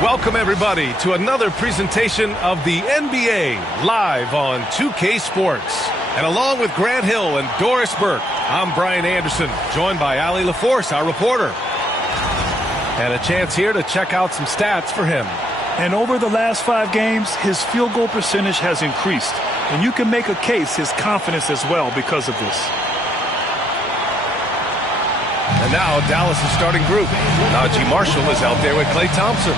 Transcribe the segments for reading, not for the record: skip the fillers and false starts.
Welcome, everybody, to another presentation of the NBA live on 2K Sports. And along with Grant Hill and Doris Burke, I'm Brian Anderson, joined by Ali LaForce, our reporter. And a chance here to check out some stats for him. And over the last 5 games, his field goal percentage has increased. And you can make a case his confidence as well because of this. And now Dallas' starting group. Najee Marshall is out there with Klay Thompson.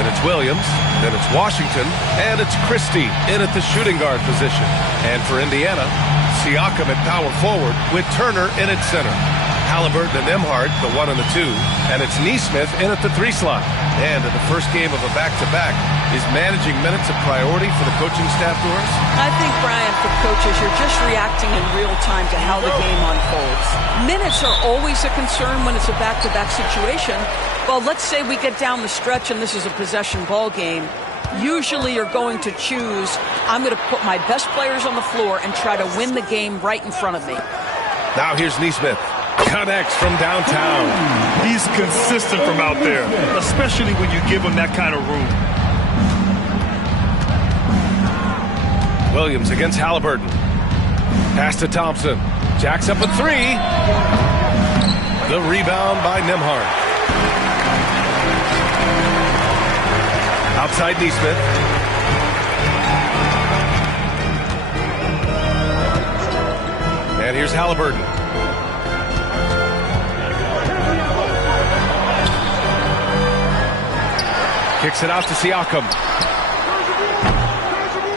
Then it's Williams, then it's Washington, and it's Christie in at the shooting guard position. And for Indiana, Siakam at power forward with Turner in at center. Halliburton and Nembhard, the 1 and the 2, and it's Nesmith in at the 3 slot. And in the first game of a back-to-back, is managing minutes a priority for the coaching staff, Doris? I think, Brian, for coaches, you're just reacting in real time to how the game unfolds. Minutes are always a concern when it's a back-to-back situation. Well, let's say we get down the stretch and this is a possession ball game. Usually you're going to choose, I'm going to put my best players on the floor and try to win the game right in front of me. Now here's Nesmith. Connects from downtown. He's consistent from out there, especially when you give him that kind of room. Williams against Halliburton. Pass to Thompson. Jacks up a 3. The rebound by Nembhard. Outside Nesmith. And here's Halliburton. Kicks it out to Siakam.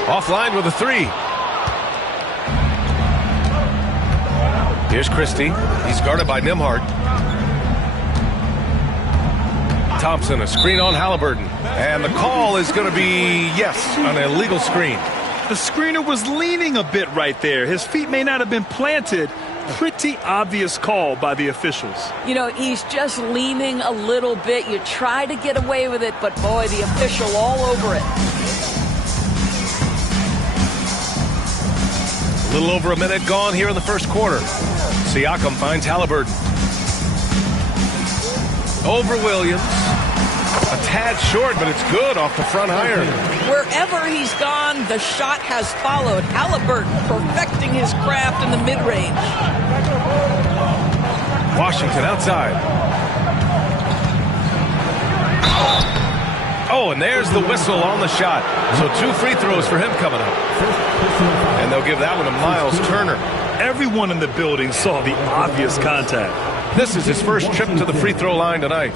Offline with a 3. Here's Christie. He's guarded by Nembhard. Thompson, a screen on Halliburton. And the call is going to be, yes, an illegal screen. The screener was leaning a bit right there. His feet may not have been planted. Pretty obvious call by the officials. You know, he's just leaning a little bit. You try to get away with it, but boy, the official all over it. A little over a minute gone here in the first quarter. Siakam finds Halliburton. Over Williams. A tad short, but it's good off the front iron. Wherever he's gone, the shot has followed. Halliburton perfecting his craft in the mid-range. Washington outside. Oh, and there's the whistle on the shot. So 2 free throws for him coming up. And they'll give that one to Miles Turner. Everyone in the building saw the obvious contact. This is his first trip to the free throw line tonight.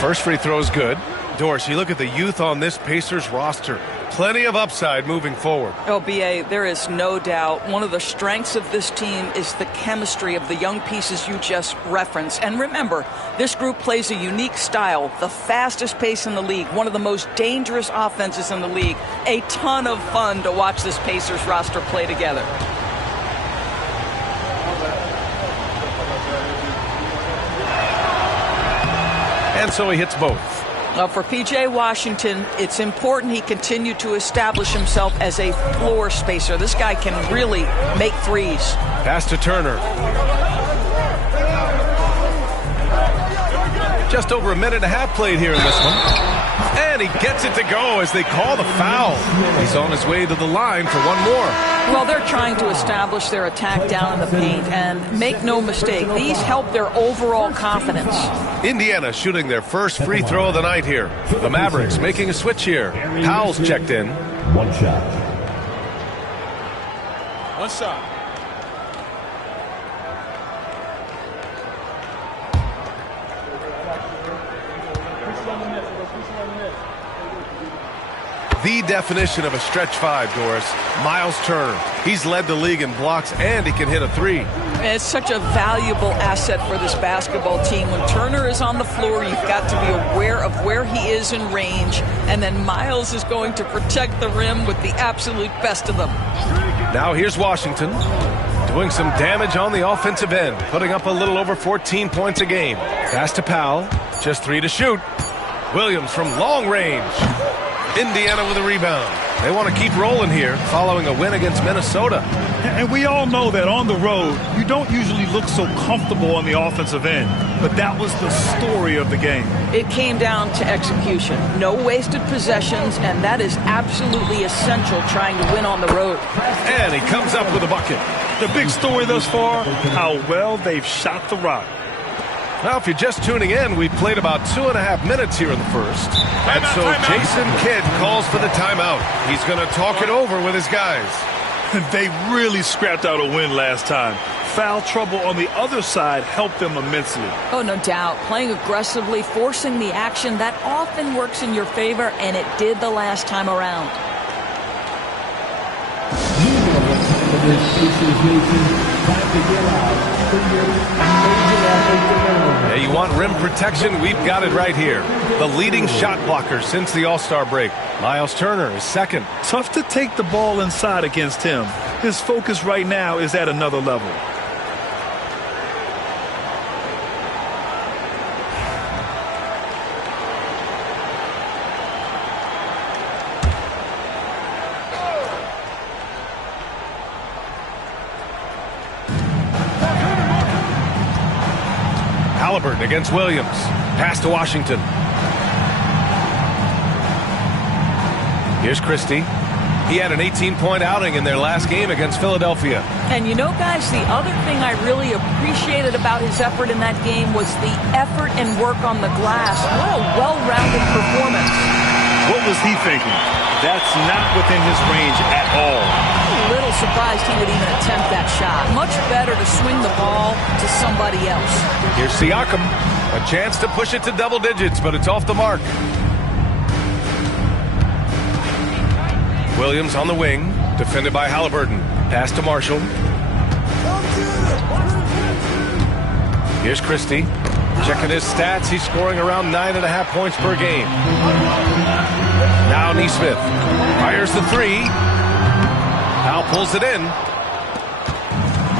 First free throw is good. Doris, you look at the youth on this Pacers roster. Plenty of upside moving forward. Oh, B.A., there is no doubt. One of the strengths of this team is the chemistry of the young pieces you just referenced. And remember, this group plays a unique style, the fastest pace in the league, one of the most dangerous offenses in the league. A ton of fun to watch this Pacers roster play together. And so he hits both. For P.J. Washington, it's important he continue to establish himself as a floor spacer. This guy can really make threes. Pass to Turner. Just over a minute and a half played here in this one. And he gets it to go as they call the foul. He's on his way to the line for one more. Well, they're trying to establish their attack down in the paint, and make no mistake, these help their overall confidence. Indiana shooting their first free throw of the night here. The Mavericks making a switch here. Powell's checked in. One shot. One shot. The definition of a stretch five, Doris. Miles Turner. He's led the league in blocks, and he can hit a three. It's such a valuable asset for this basketball team. When Turner is on the floor, you've got to be aware of where he is in range, and then Miles is going to protect the rim with the absolute best of them. Now here's Washington, doing some damage on the offensive end, putting up a little over 14 points a game. Pass to Powell, just 3 to shoot. Williams from long range. Indiana with a rebound. They want to keep rolling here, following a win against Minnesota. And we all know that on the road, you don't usually look so comfortable on the offensive end. But that was the story of the game. It came down to execution. No wasted possessions, and that is absolutely essential trying to win on the road. And he comes up with a bucket. The big story thus far, how well they've shot the rock. Now, if you're just tuning in, we've played about 2.5 minutes here in the first. And so Jason Kidd calls for the timeout. He's going to talk it over with his guys. They really scrapped out a win last time. Foul trouble on the other side helped them immensely. Oh, no doubt. Playing aggressively, forcing the action, that often works in your favor, and it did the last time around. Yeah, you want rim protection? We've got it right here. The leading shot blocker since the All-Star break. Miles Turner is second. Tough to take the ball inside against him. His focus right now is at another level. Halliburton against Williams. Pass to Washington. Here's Christie. He had an 18-point outing in their last game against Philadelphia. And you know, guys, the other thing I really appreciated about his effort in that game was the effort and work on the glass. What a well-rounded performance. What was he thinking? That's not within his range at all. I'm a little surprised he would even attempt that shot. Much better to swing the ball to somebody else. Here's Siakam. A chance to push it to double digits, but it's off the mark. Williams on the wing, defended by Halliburton. Pass to Marshall. Here's Christie. Checking his stats, he's scoring around 9.5 points per game. Now Nesmith fires the three. Powell pulls it in.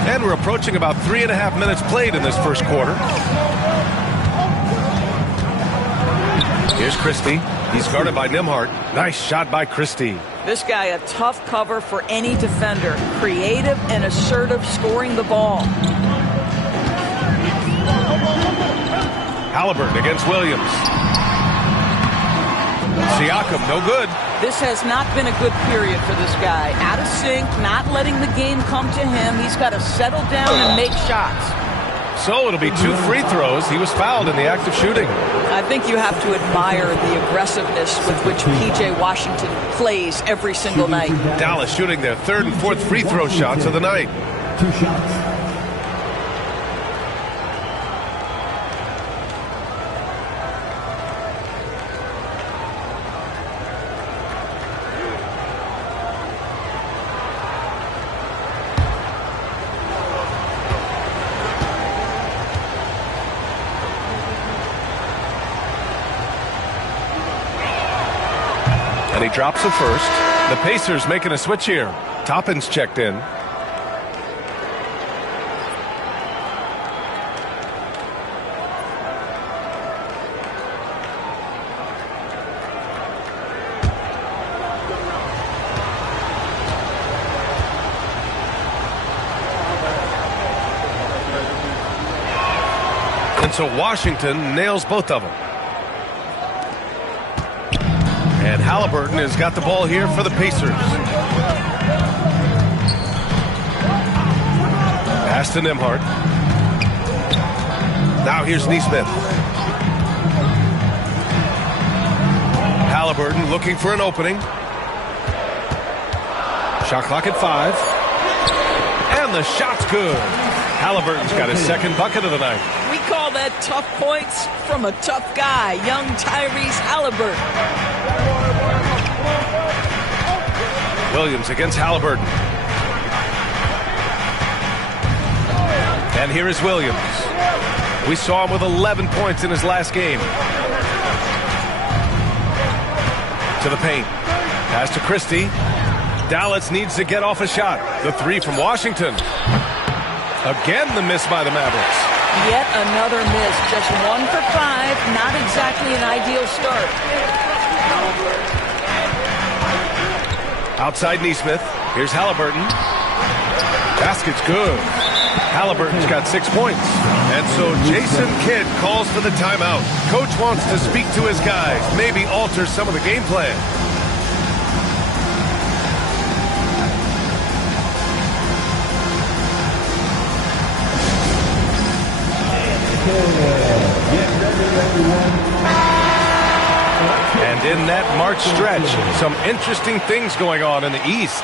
And we're approaching about 3.5 minutes played in this first quarter. Here's Christie. He's guarded by Nembhard. Nice shot by Christie. This guy a tough cover for any defender. Creative and assertive scoring the ball. Halliburton against Williams. Siakam, no good. This has not been a good period for this guy. Out of sync, not letting the game come to him. He's got to settle down and make shots. So it'll be 2 free throws. He was fouled in the act of shooting. I think you have to admire the aggressiveness with which P.J. Washington plays every single night. Dallas shooting their 3rd and 4th free throw shots of the night. 2 shots. And he drops the first. The Pacers making a switch here. Toppin's checked in. And so Washington nails both of them. And Halliburton has got the ball here for the Pacers. Pass to Nembhard. Now here's Nesmith. Halliburton looking for an opening. Shot clock at 5. And the shot's good. Halliburton's got his 2nd bucket of the night. We call that tough points from a tough guy, young Tyrese Halliburton. Williams against Halliburton. And here is Williams. We saw him with 11 points in his last game. To the paint. Pass to Christie. Dallas needs to get off a shot. The three from Washington. Again, the miss by the Mavericks. Yet another miss. Just 1 for 5. Not exactly an ideal start. Outside Nesmith. Here's Halliburton. Basket's good. Halliburton's got 6 points. And so Jason Kidd calls for the timeout. Coach wants to speak to his guys, maybe alter some of the game plan. And in that March stretch, some interesting things going on in the East.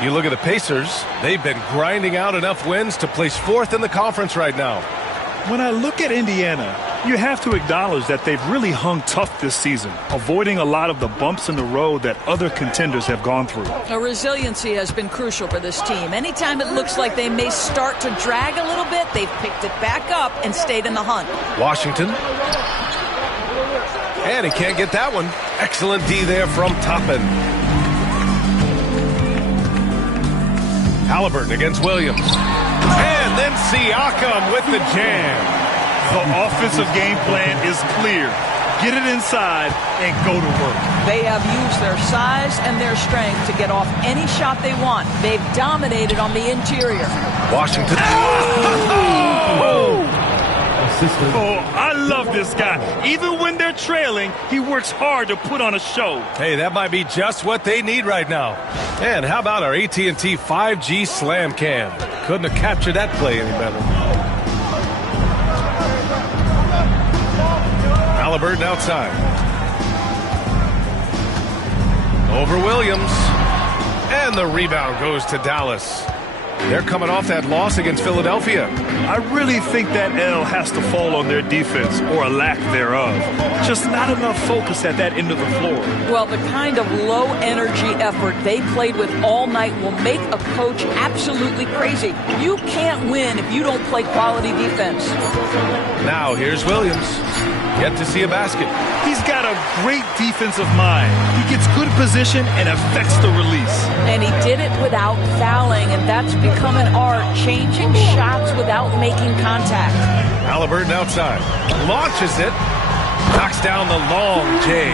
You look at the Pacers, they've been grinding out enough wins to place 4th in the conference right now. When I look at Indiana, you have to acknowledge that they've really hung tough this season, avoiding a lot of the bumps in the road that other contenders have gone through. Resiliency has been crucial for this team. Anytime it looks like they may start to drag a little bit, they've picked it back up and stayed in the hunt. Washington. And he can't get that one. Excellent D there from Toppin. Halliburton against Williams. And then Siakam with the jam. The offensive game plan is clear. Get it inside and go to work. They have used their size and their strength to get off any shot they want. They've dominated on the interior. Washington. Oh, I love this guy. Even when they're trailing, he works hard to put on a show. Hey, that might be just what they need right now. And how about our AT&T 5G Slam Cam? Couldn't have captured that play any better. Halliburton outside. Over Williams. And the rebound goes to Dallas. They're coming off that loss against Philadelphia. I really think that L has to fall on their defense, or a lack thereof. Just not enough focus at that end of the floor. Well, the kind of low-energy effort they played with all night will make a coach absolutely crazy. You can't win if you don't play quality defense. Now here's Williams. Yet to see a basket. He's got a great defensive mind. He gets good position and affects the release. And he did it without fouling, and that's become an art, changing shots without making contact. Halliburton outside. Launches it. Knocks down the long J.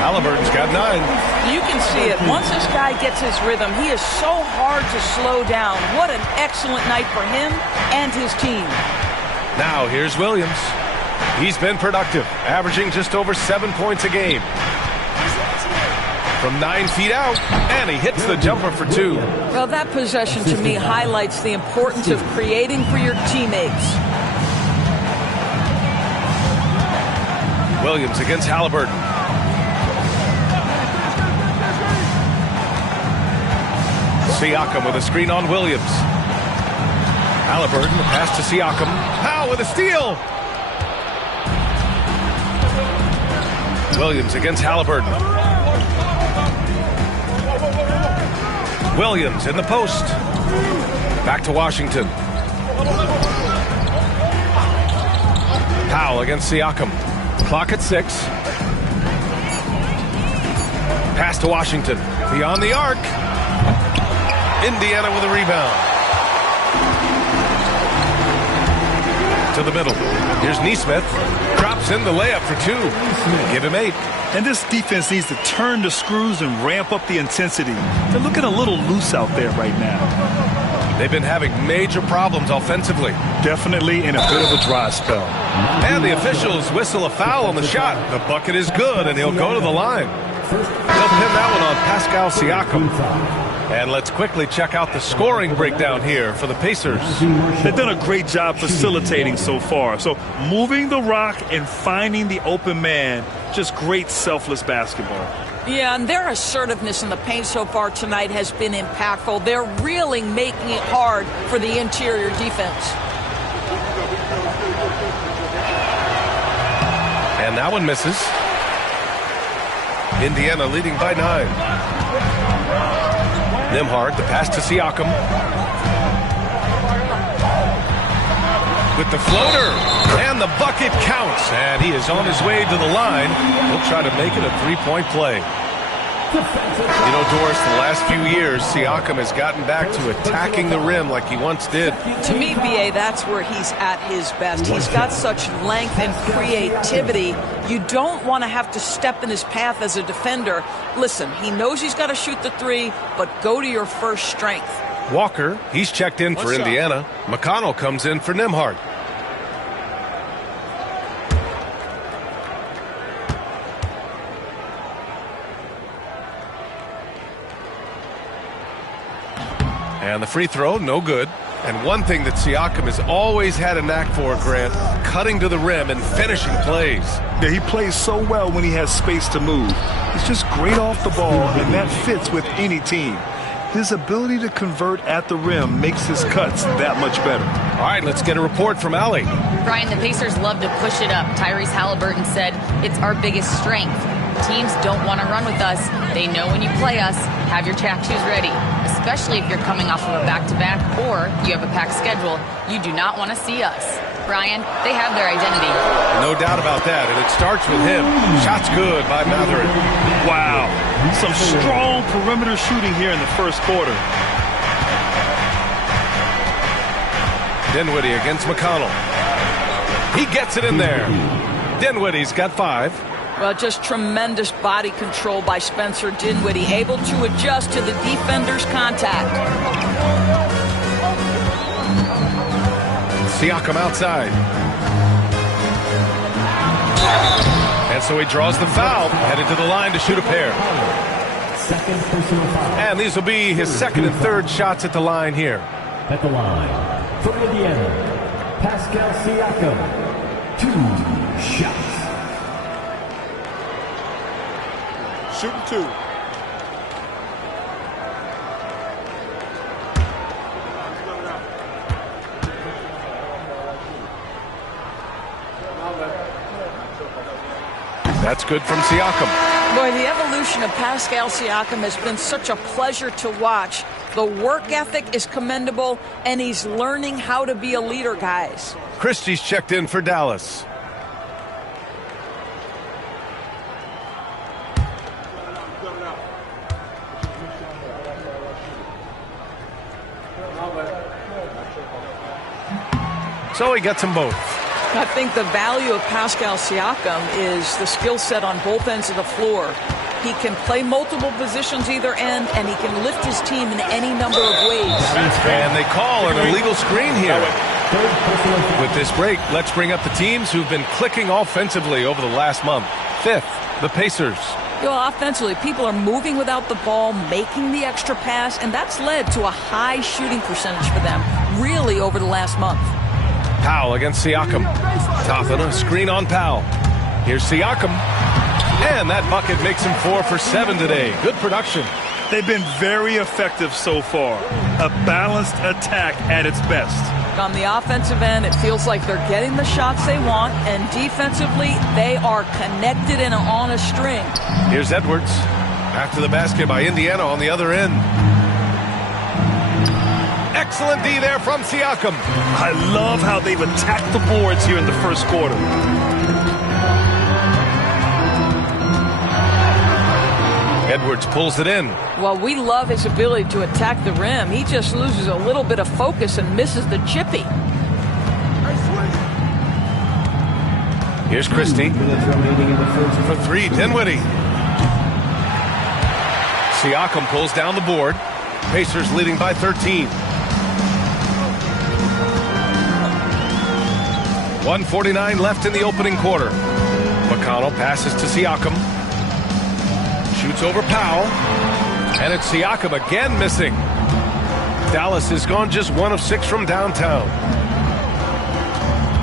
Halliburton's got 9. You can see it. Once this guy gets his rhythm, he is so hard to slow down. What an excellent night for him and his team. Now here's Williams. He's been productive, averaging just over 7 points a game. From 9 feet out, and he hits the jumper for 2. Well, that possession to me highlights the importance of creating for your teammates. Williams against Halliburton. Siakam with a screen on Williams. Halliburton, pass to Siakam. Powell with a steal. Williams against Halliburton. Williams in the post. Back to Washington. Powell against Siakam. Clock at 6. Pass to Washington. Beyond the arc. Indiana with a rebound. To the middle. Here's Nesmith. Drops in the layup for 2. Give him 8. And this defense needs to turn the screws and ramp up the intensity. They're looking a little loose out there right now. They've been having major problems offensively. Definitely in a bit of a dry spell. And the officials whistle a foul on the shot. The bucket is good, and he'll go to the line. They'll pin that one on Pascal Siakam. And let's quickly check out the scoring breakdown here for the Pacers. They've done a great job facilitating so far. So moving the rock and finding the open man, just great selfless basketball. Yeah, and their assertiveness in the paint so far tonight has been impactful. They're really making it hard for the interior defense. And that one misses. Indiana leading by 9. Nembhard, the pass to Siakam. With the floater, and the bucket counts. And he is on his way to the line. He'll try to make it a three-point play. You know, Doris, the last few years, Siakam has gotten back to attacking the rim like he once did. To me, B.A., that's where he's at his best. He's got such length and creativity. You don't want to have to step in his path as a defender. Listen, he knows he's got to shoot the three, but go to your first strength. Walker, he's checked in for Indiana. McConnell comes in for Nembhard. And the free throw, no good. And one thing that Siakam has always had a knack for, Grant, cutting to the rim and finishing plays. Yeah, he plays so well when he has space to move. He's just great off the ball, and that fits with any team. His ability to convert at the rim makes his cuts that much better. All right, let's get a report from Allie. Brian, the Pacers love to push it up. Tyrese Halliburton said it's our biggest strength. Teams don't want to run with us. They know when you play us, have your track shoes ready, especially if you're coming off of a back-to-back or you have a packed schedule. You do not want to see us. Brian, they have their identity. No doubt about that, and it starts with him. Shots good by Matherin. Wow, some strong perimeter shooting here in the first quarter. Dinwiddie against McConnell. He gets it in there. Dinwiddie's got 5. Well, just tremendous body control by Spencer Dinwiddie, able to adjust to the defender's contact. Siakam outside. And so he draws the foul, headed to the line to shoot a pair. Second personal foul. And these will be his second and third shots at the line here. At the line, from Indiana, Pascal Siakam, 2 shots. Shooting 2. That's good from Siakam. Boy, the evolution of Pascal Siakam has been such a pleasure to watch. The work ethic is commendable, and he's learning how to be a leader, guys. Christie's checked in for Dallas. So he gets them both. I think the value of Pascal Siakam is the skill set on both ends of the floor. He can play multiple positions either end, and he can lift his team in any number of ways. And they call an illegal screen here. With this break, let's bring up the teams who've been clicking offensively over the last month. 5th, the Pacers. You know, offensively, people are moving without the ball, making the extra pass, and that's led to a high shooting percentage for them, really, over the last month. Powell against Siakam. Toppin, a screen on Powell. Here's Siakam. And that bucket makes him 4 for 7 today. Good production. They've been very effective so far. A balanced attack at its best. On the offensive end, it feels like they're getting the shots they want, and defensively, they are connected and on a string. Here's Edwards. After the basket by Indiana on the other end. Excellent D there from Siakam. I love how they've attacked the boards here in the first quarter. Edwards pulls it in. Well, we love his ability to attack the rim. He just loses a little bit of focus and misses the chippy. Here's Christie. For 3, Dinwiddie. Siakam pulls down the board. Pacers leading by 13. 1:49 left in the opening quarter. McConnell passes to Siakam. Shoots over Powell. And it's Siakam again missing. Dallas has gone just 1 of 6 from downtown.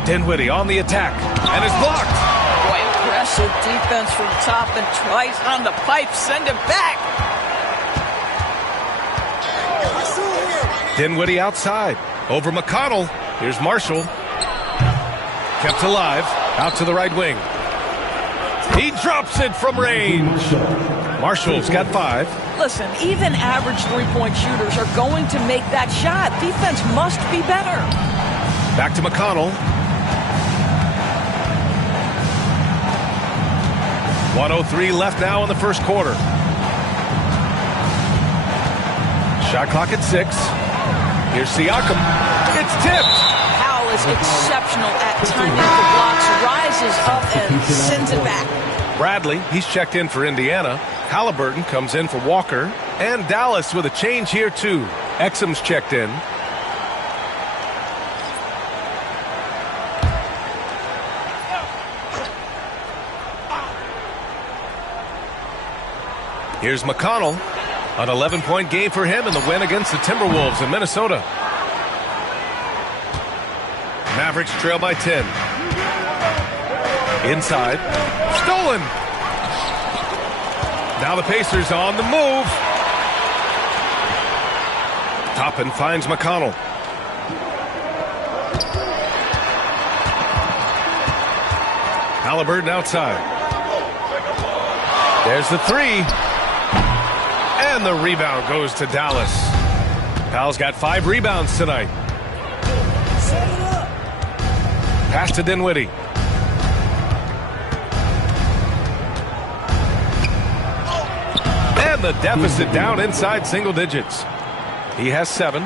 Dinwiddie on the attack. And is blocked. Boy, impressive defense from top and twice on the pipe. Send it back. Dinwiddie outside. Over McConnell. Here's Marshall. Kept alive. Out to the right wing. He drops it from range. Marshall's got 5. Listen, even average three-point shooters are going to make that shot. Defense must be better. Back to McConnell. 1:03 left now in the first quarter. Shot clock at 6. Here's Siakam. It's tipped. Powell is exceptional at timing the blocks, rises up and sends it back. Bradley, he's checked in for Indiana. Halliburton comes in for Walker. And Dallas with a change here, too. Exum's checked in. Here's McConnell. An 11-point game for him in the win against the Timberwolves in Minnesota. Mavericks trail by 10. Inside. Stolen. Now the Pacers on the move. Toppin finds McConnell. Halliburton outside. There's the 3. And the rebound goes to Dallas. Powell's got 5 rebounds tonight. Pass to Dinwiddie. And the deficit down inside single digits. He has 7.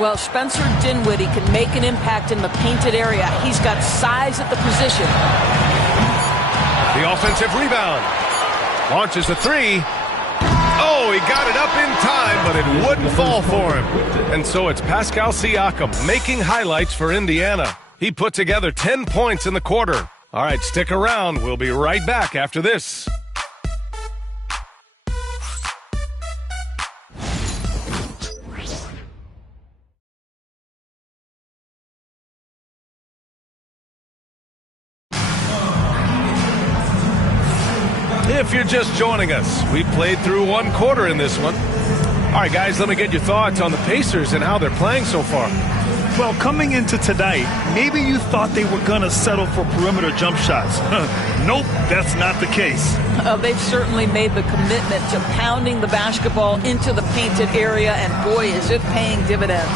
Well, Spencer Dinwiddie can make an impact in the painted area. He's got size at the position. The offensive rebound. Launches the 3. Oh, he got it up in time, but it wouldn't fall for him. And so it's Pascal Siakam making highlights for Indiana. He put together 10 points in the quarter. All right, stick around. We'll be right back after this. If you're just joining us, we played through 1 quarter in this one. All right, guys, let me get your thoughts on the Pacers and how they're playing so far. Well, coming into tonight, maybe you thought they were going to settle for perimeter jump shots. Nope, that's not the case. They've certainly made the commitment to pounding the basketball into the painted area, and boy, is it paying dividends.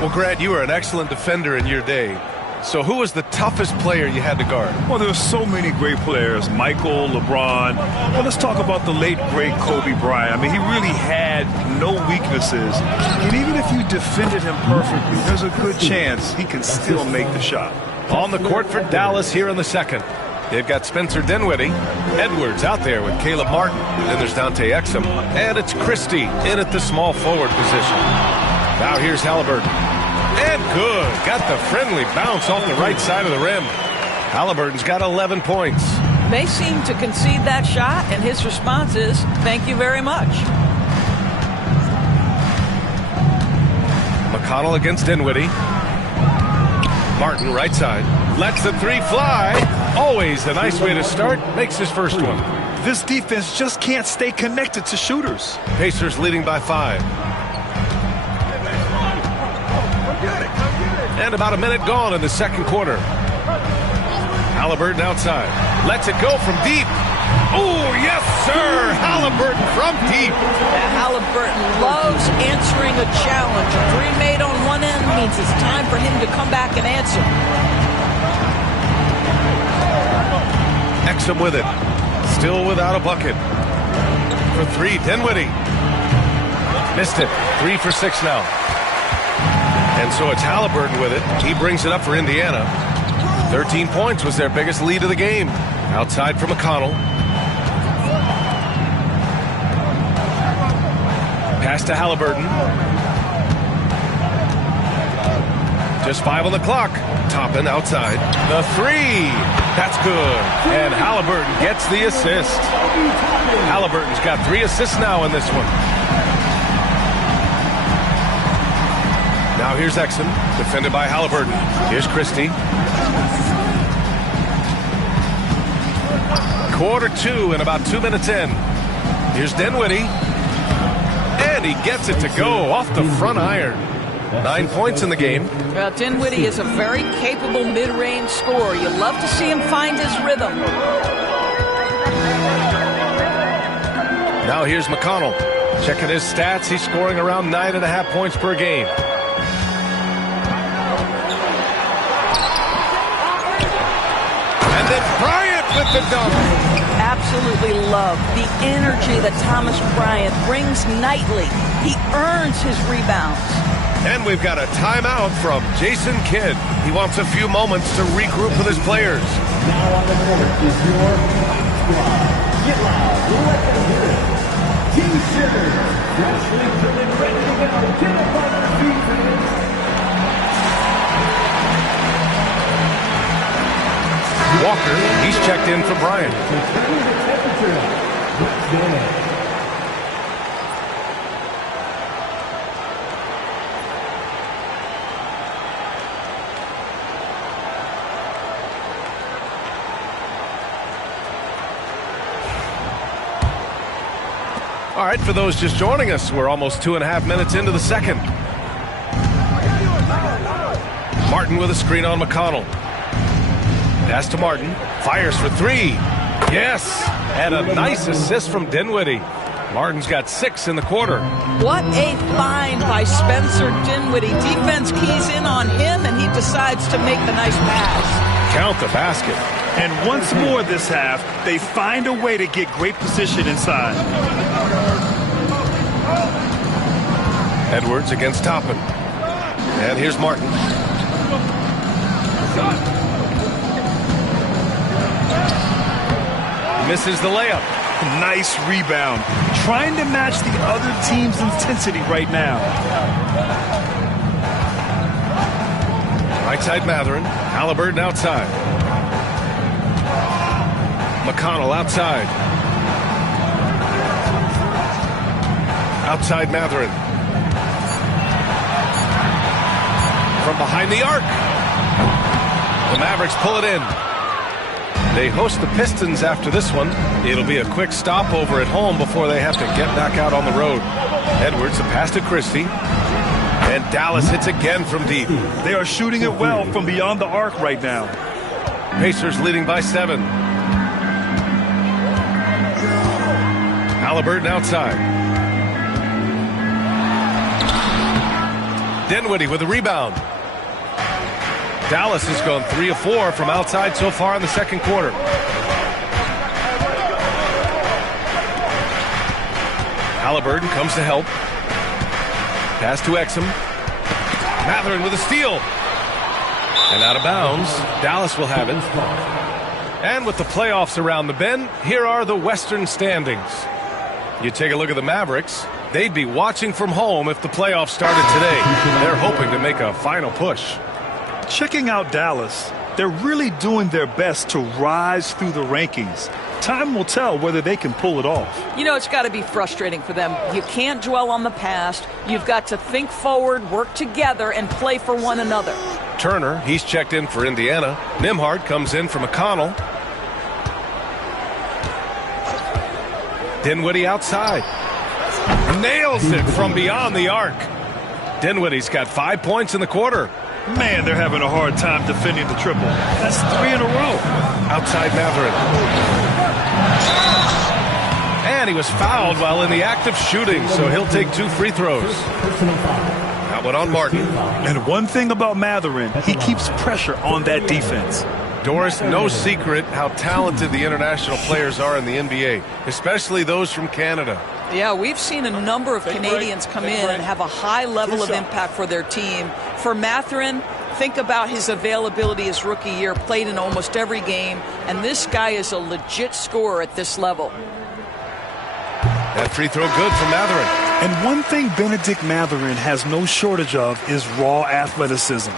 Well, Grant, you were an excellent defender in your day. So who was the toughest player you had to guard? Well, there were so many great players. Michael, LeBron. Well, let's talk about the late, great Kobe Bryant. I mean, he really had no weaknesses. And even if you defended him perfectly, there's a good chance he can still make the shot. On the court for Dallas here in the second. They've got Spencer Dinwiddie. Edwards out there with Caleb Martin. Then there's Dante Exum. And it's Christie in at the small forward position. Now here's Halliburton. And good. Got the friendly bounce off the right side of the rim. Halliburton's got 11 points. They seem to concede that shot, and his response is, thank you very much. McConnell against Dinwiddie. Martin right side. Lets the 3 fly. Always a nice way to start. Makes his first one. This defense just can't stay connected to shooters. Pacers leading by 5. And about a minute gone in the second quarter. Halliburton outside. Lets it go from deep. Oh, yes, sir. Halliburton from deep. Halliburton loves answering a challenge. A 3 made on one end means it's time for him to come back and answer. Exum with it. Still without a bucket. For 3, Dinwiddie. Missed it. 3 for 6 now. And so it's Halliburton with it. He brings it up for Indiana. 13 points was their biggest lead of the game. Outside for McConnell. Pass to Halliburton. Just 5 on the clock. Toppin outside. The 3. That's good. And Halliburton gets the assist. Halliburton's got 3 assists now in this one. Now here's Exum, defended by Halliburton. Here's Christie. Quarter 2 and about 2 minutes in. Here's Dinwiddie. And he gets it to go off the front iron. 9 points in the game. Well, Dinwiddie is a very capable mid-range scorer. You'd love to see him find his rhythm. Now here's McConnell. Checking his stats, he's scoring around 9.5 points per game. And then Bryant with the dunk. Absolutely love the energy that Thomas Bryant brings nightly. He earns his rebounds. And we've got a timeout from Jason Kidd. He wants a few moments to regroup with his players. Now on the court is your squad. Get loud, let them hear it. T-shirts, freshly fitted, ready to go. Get up on their feet for this. Walker, he's checked in for Bryant. Turning the temperature up. Let's go. All right, for those just joining us, we're almost 2.5 minutes into the second. Martin with a screen on McConnell. Pass to Martin. Fires for three. Yes. And a nice assist from Dinwiddie. Martin's got 6 in the quarter. What a find by Spencer Dinwiddie. Defense keys in on him, and he decides to make the nice pass. Count the basket. And once more this half, they find a way to get great position inside. Edwards against Toppin. And here's Martin. Misses the layup. Nice rebound. Trying to match the other team's intensity right now. Right side Matherin. Halliburton outside. McConnell outside. Outside Matherin. From behind the arc. The Mavericks pull it in. They host the Pistons after this one. It'll be a quick stopover at home before they have to get back out on the road. Edwards, a pass to Christie. And Dallas hits again from deep. They are shooting it well from beyond the arc right now. Pacers leading by 7. Halliburton outside. Dinwiddie with a rebound. Dallas has gone 3 of 4 from outside so far in the second quarter. Halliburton comes to help. Pass to Exum. Matherin with a steal. And out of bounds. Dallas will have it. And with the playoffs around the bend, here are the Western standings. You take a look at the Mavericks. They'd be watching from home if the playoffs started today. They're hoping to make a final push. Checking out Dallas, they're really doing their best to rise through the rankings. Time will tell whether they can pull it off. You know, it's got to be frustrating for them. You can't dwell on the past. You've got to think forward, work together, and play for one another. Turner, he's checked in for Indiana. Nimhart comes in for McConnell. Dinwiddie outside. Nails it from beyond the arc. Dinwiddie's got 5 points in the quarter. Man, they're having a hard time defending the triple. That's 3 in a row. Outside Matherin. And he was fouled while in the act of shooting, so he'll take 2 free throws. That one on Martin. And one thing about Matherin, he keeps pressure on that defense. Doris, no secret how talented the international players are in the NBA, especially those from Canada. Yeah, we've seen a number of Canadians come in and have a high level of impact for their team. For Matherin, think about his availability his rookie year, played in almost every game, and this guy is a legit scorer at this level. That free throw good for Matherin. And one thing Benedict Matherin has no shortage of is raw athleticism.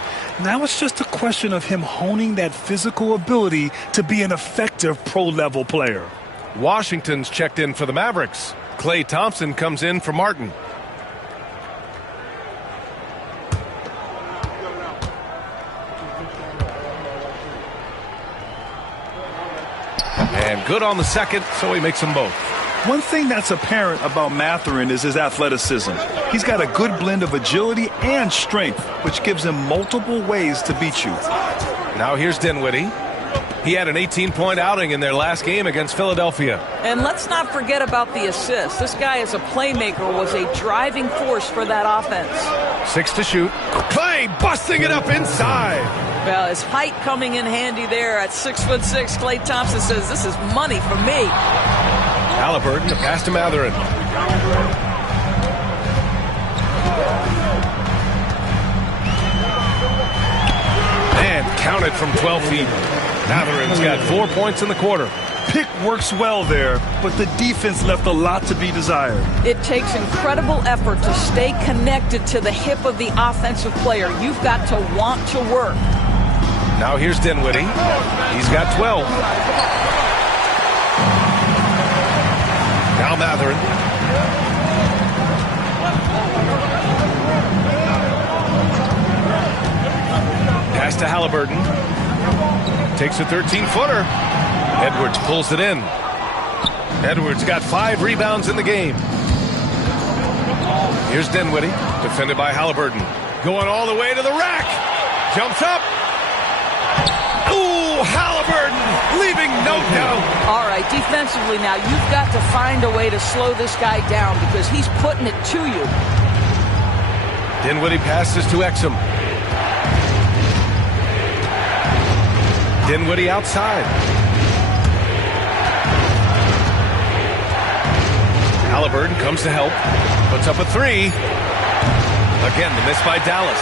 Now it's just a question of him honing that physical ability to be an effective pro-level player. Washington's checked in for the Mavericks. Klay Thompson comes in for Martin. And good on the second, so he makes them both. One thing that's apparent about Matherin is his athleticism. He's got a good blend of agility and strength, which gives him multiple ways to beat you. Now here's Dinwiddie. He had an 18-point outing in their last game against Philadelphia. And let's not forget about the assists. This guy as a playmaker was a driving force for that offense. 6 to shoot. Clay busting it up inside. Well, his height coming in handy there at 6'6". Klay Thompson says, this is money for me. Halliburton, the pass to Mathurin. And counted from 12 feet. Mathurin's got 4 points in the quarter. Pick works well there, but the defense left a lot to be desired. It takes incredible effort to stay connected to the hip of the offensive player. You've got to want to work. Now here's Dinwiddie. He's got 12. Now Mathurin. Pass to Halliburton. Takes a 13-footer. Edwards pulls it in. Edwards got 5 rebounds in the game. Here's Dinwiddie, defended by Halliburton. Going all the way to the rack. Jumps up. Ooh, Halliburton leaving no doubt. All right, defensively now, you've got to find a way to slow this guy down because he's putting it to you. Dinwiddie passes to Exum. Dinwiddie outside. Halliburton comes to help. Puts up a 3. Again, the miss by Dallas.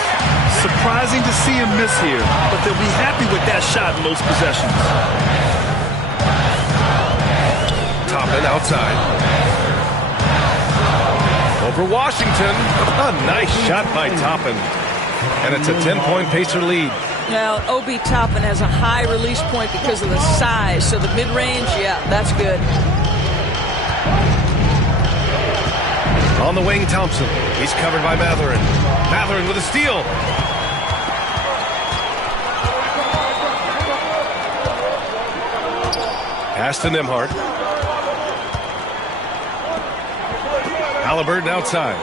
Surprising to see him miss here, but they'll be happy with that shot in most possessions. Toppin outside. Over Washington. A nice shot by Toppin. And it's a 10-point Pacer lead. Now, Obi Toppin has a high release point because of the size, so the mid-range, yeah, that's good. On the wing, Thompson. He's covered by Mathurin. Mathurin with a steal. Pass to Nembhard. Halliburton outside.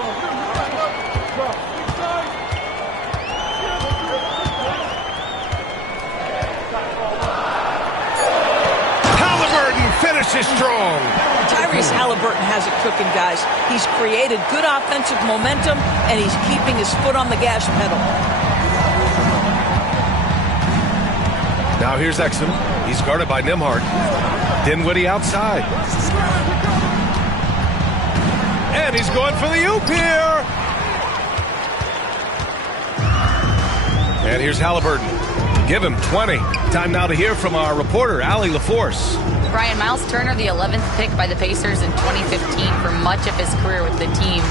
Halliburton finishes strong. Tyrese Halliburton has it cooking, guys. He's created good offensive momentum, and he's keeping his foot on the gas pedal. Now here's Exum. He's guarded by Nembhard. Dinwiddie outside. And he's going for the oop here. And here's Halliburton. Give him 20. Time now to hear from our reporter, Allie LaForce. Brian, Miles Turner, the 11th pick by the Pacers in 2015 for much of his career with the team.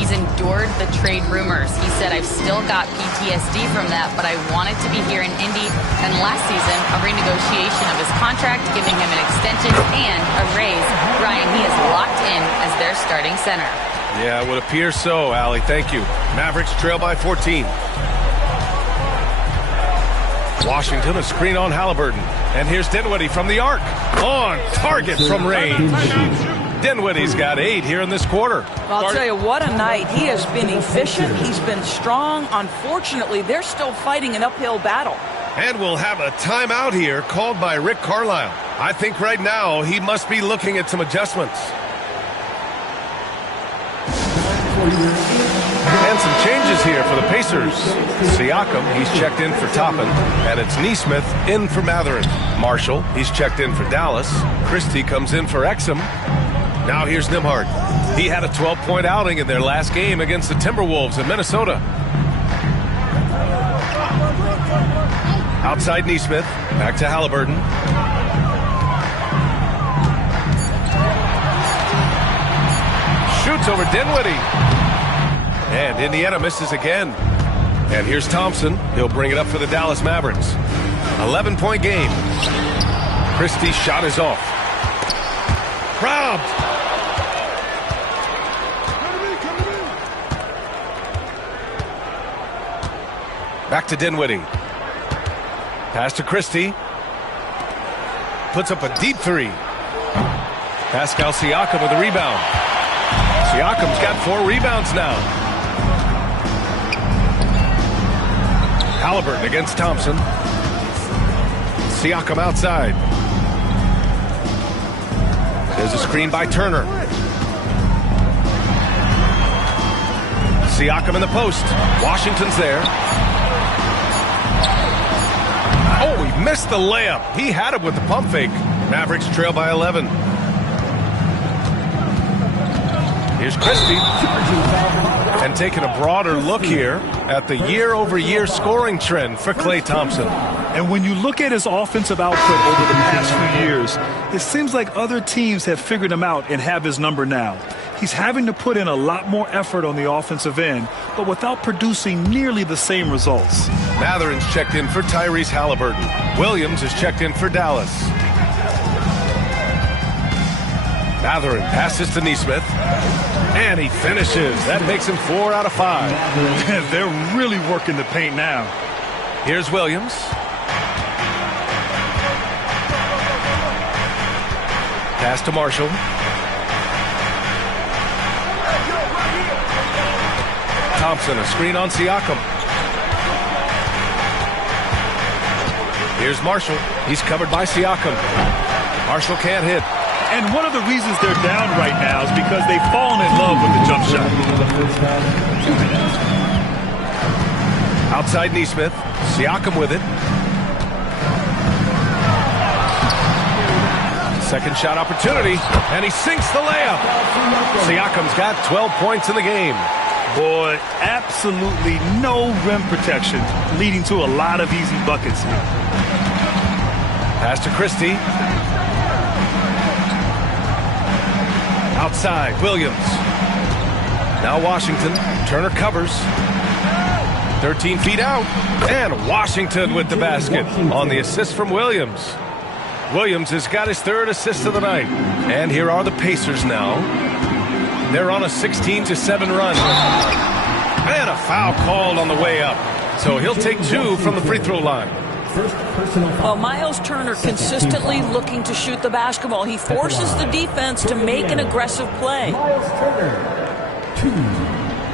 He's endured the trade rumors. He said, I've still got PTSD from that, but I wanted to be here in Indy. And last season, a renegotiation of his contract, giving him an extension and a raise. Brian, he is locked in as their starting center. Yeah, it would appear so, Allie. Thank you. Mavericks trail by 14. Washington, a screen on Halliburton. And here's Dinwiddie from the arc. On target from range. Dinwiddie's got 8 here in this quarter. Well, I'll tell you, what a night. He has been efficient. He's been strong. Unfortunately, they're still fighting an uphill battle. And we'll have a timeout here called by Rick Carlisle. I think right now he must be looking at some adjustments. And some changes here for the Pacers. Siakam, he's checked in for Toppin. And it's Nesmith in for Mathurin. Marshall, he's checked in for Dallas. Christie comes in for Exum. Now here's Nembhard. He had a 12-point outing in their last game against the Timberwolves in Minnesota. Outside Nesmith. Back to Halliburton. Shoots over Dinwiddie. And Indiana misses again. And here's Thompson. He'll bring it up for the Dallas Mavericks. 11-point game. Christie's shot is off. Robbed. Back to Dinwiddie. Pass to Christie. Puts up a deep 3. Pascal Siakam with a rebound. Siakam's got 4 rebounds now. Halliburton against Thompson. Siakam outside. There's a screen by Turner. Siakam in the post. Washington's there. Oh, he missed the layup. He had it with the pump fake. Mavericks trail by 11. Here's Christie. And taking a broader look here at the year-over-year scoring trend for Klay Thompson. And when you look at his offensive output over the past few years, it seems like other teams have figured him out and have his number now. He's having to put in a lot more effort on the offensive end, but without producing nearly the same results. Mathurin's checked in for Tyrese Halliburton. Williams is checked in for Dallas. Mathurin passes to Nesmith. And he finishes. That makes him 4 out of 5. They're really working the paint now. Here's Williams. Pass to Marshall. Thompson, a screen on Siakam. Here's Marshall. He's covered by Siakam. Marshall can't hit. And one of the reasons they're down right now is because they've fallen in love with the jump shot. Outside Nesmith. Siakam with it. Second shot opportunity. And he sinks the layup. Siakam's got 12 points in the game. Boy, absolutely no rim protection, leading to a lot of easy buckets here. Pass to Christie. Outside, Williams. Now Washington. Turner covers. 13 feet out. And Washington with the basket on the assist from Williams. Williams has got his 3rd assist of the night. And here are the Pacers now. They're on a 16-7 run. And a foul called on the way up. So he'll take 2 from the free throw line. Well, Miles Turner consistently looking to shoot the basketball. He forces the defense to make an aggressive play. Miles Turner, 2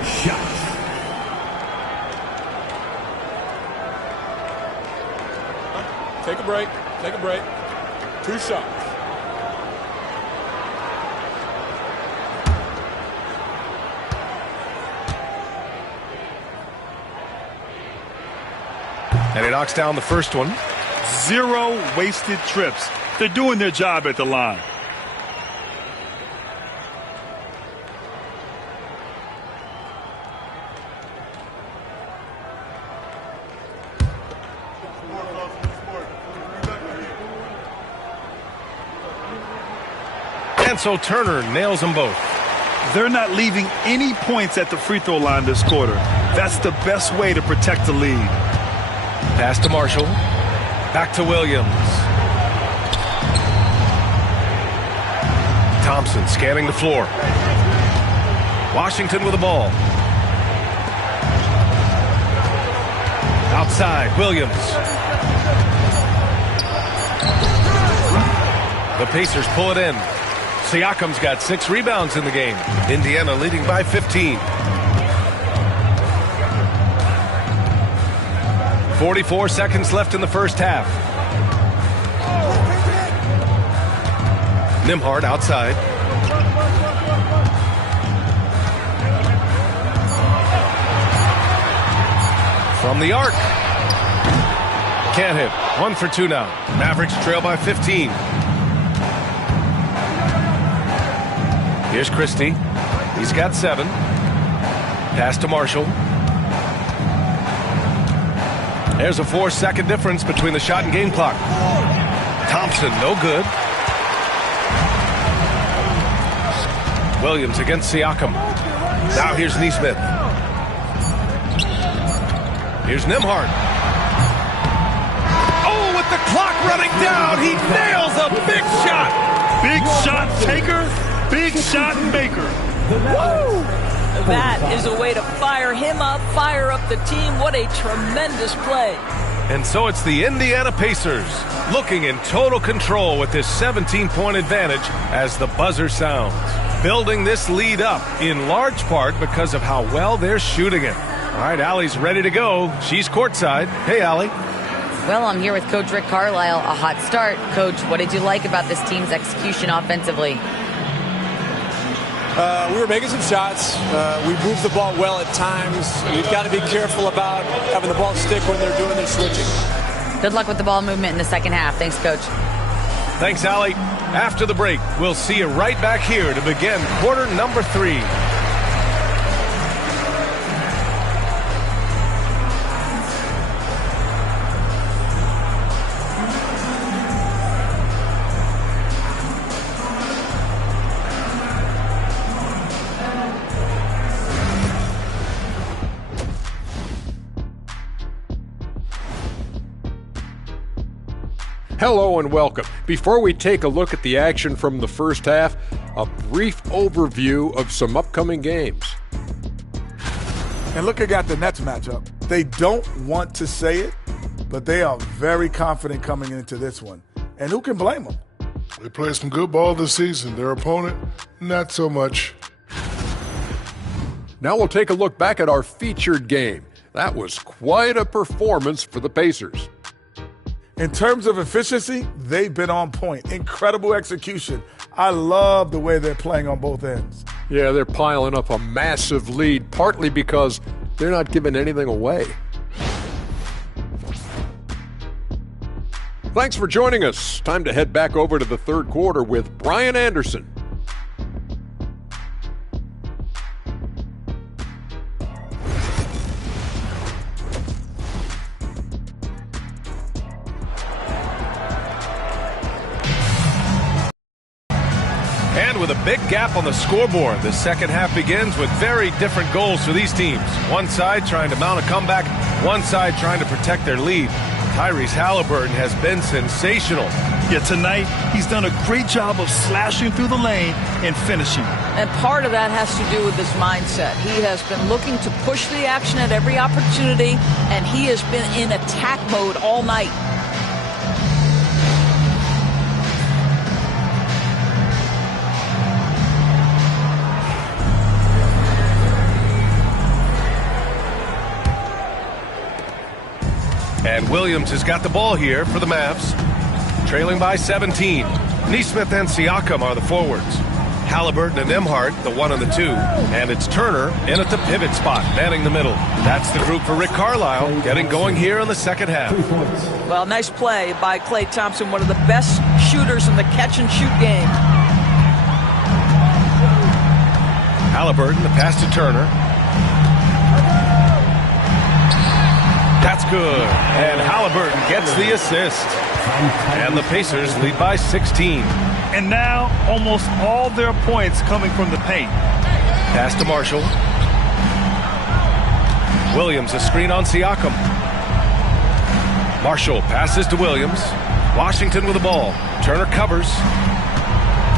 shots. Take a break. Take a break. 2 shots. And he knocks down the first one. 0 wasted trips. They're doing their job at the line. And so Turner nails them both. They're not leaving any points at the free throw line this quarter. That's the best way to protect the lead. Pass to Marshall. Back to Williams. Thompson scanning the floor. Washington with the ball. Outside, Williams. The Pacers pull it in. Siakam's got 6 rebounds in the game. Indiana leading by 15. 44 seconds left in the first half. Nembhard outside. From the arc. Can't hit. 1 for 2 now. Mavericks trail by 15. Here's Christie. He's got 7. Pass to Marshall. There's a 4-second difference between the shot and game clock. Thompson, no good. Williams against Siakam. Now here's Nesmith. Here's Nembhard. Oh, with the clock running down, he nails a big shot. Big shot taker, big shot maker. Woo! That is a way to fire him up, fire up the team. What a tremendous play. And so it's the Indiana Pacers looking in total control with this 17-point advantage as the buzzer sounds. Building this lead up in large part because of how well they're shooting it. All right, Allie's ready to go. She's courtside. Hey, Allie. Well, I'm here with Coach Rick Carlisle. A hot start. Coach, what did you like about this team's execution offensively? We were making some shots. We moved the ball well at times. We've got to be careful about having the ball stick when they're doing their switching. Good luck with the ball movement in the second half. Thanks, Coach. Thanks, Allie. After the break, we'll see you right back here to begin quarter number 3. Hello and welcome. Before we take a look at the action from the first half, a brief overview of some upcoming games. And look at the Nets matchup. They don't want to say it, but they are very confident coming into this one. And who can blame them? They played some good ball this season. Their opponent, not so much. Now we'll take a look back at our featured game. That was quite a performance for the Pacers. In terms of efficiency, they've been on point. Incredible execution. I love the way they're playing on both ends. Yeah, they're piling up a massive lead, partly because they're not giving anything away. Thanks for joining us. Time to head back over to the third quarter with Brian Anderson. And with a big gap on the scoreboard, the second half begins with very different goals for these teams. One side trying to mount a comeback, one side trying to protect their lead. Tyrese Halliburton has been sensational. Yeah, tonight he's done a great job of slashing through the lane and finishing. And part of that has to do with his mindset. He has been looking to push the action at every opportunity, and he has been in attack mode all night. And Williams has got the ball here for the Mavs, trailing by 17. Nesmith and Siakam are the forwards. Halliburton and Emhart, the 1 and the 2. And it's Turner in at the pivot spot, manning the middle. That's the group for Rick Carlisle, getting going here in the second half. Well, nice play by Klay Thompson, one of the best shooters in the catch-and-shoot game. Halliburton, the pass to Turner. That's good. And Halliburton gets the assist. And the Pacers lead by 16. And now almost all their points coming from the paint. Pass to Marshall. Williams, a screen on Siakam. Marshall passes to Williams. Washington with the ball. Turner covers.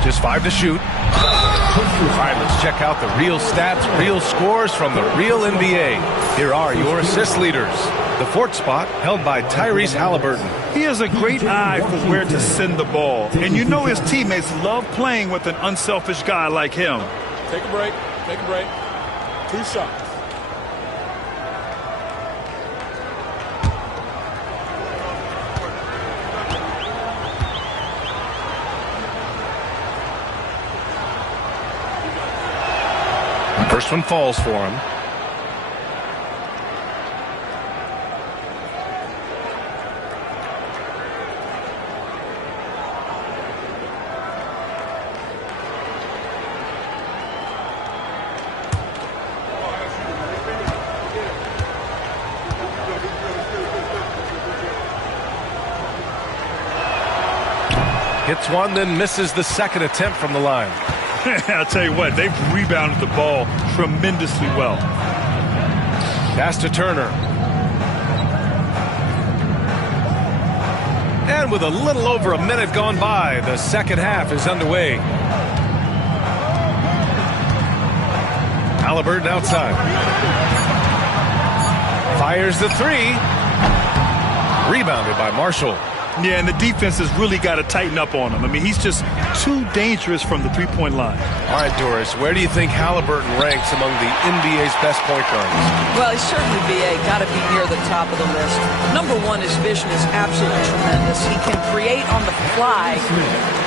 Just 5 to shoot. All right, let's check out the real stats, real scores from the real NBA. Here are your assist leaders. The 4th spot held by Tyrese Halliburton. He has a great eye for where to send the ball. And you know his teammates love playing with an unselfish guy like him. Take a break. Take a break. 2 shots. First one falls for him. Hits one, then misses the second attempt from the line. I'll tell you what, they've rebounded the ball tremendously well. Pass to Turner. And with a little over a minute gone by, the second half is underway. Halliburton outside. Fires the 3. Rebounded by Marshall. Yeah, and the defense has really got to tighten up on him. I mean, he's just too dangerous from the three-point line. All right, Doris, where do you think Halliburton ranks among the NBA's best point guards? Well, he's certainly, B.A., got to be near the top of the list. Number one, his vision is absolutely tremendous. He can create on the fly.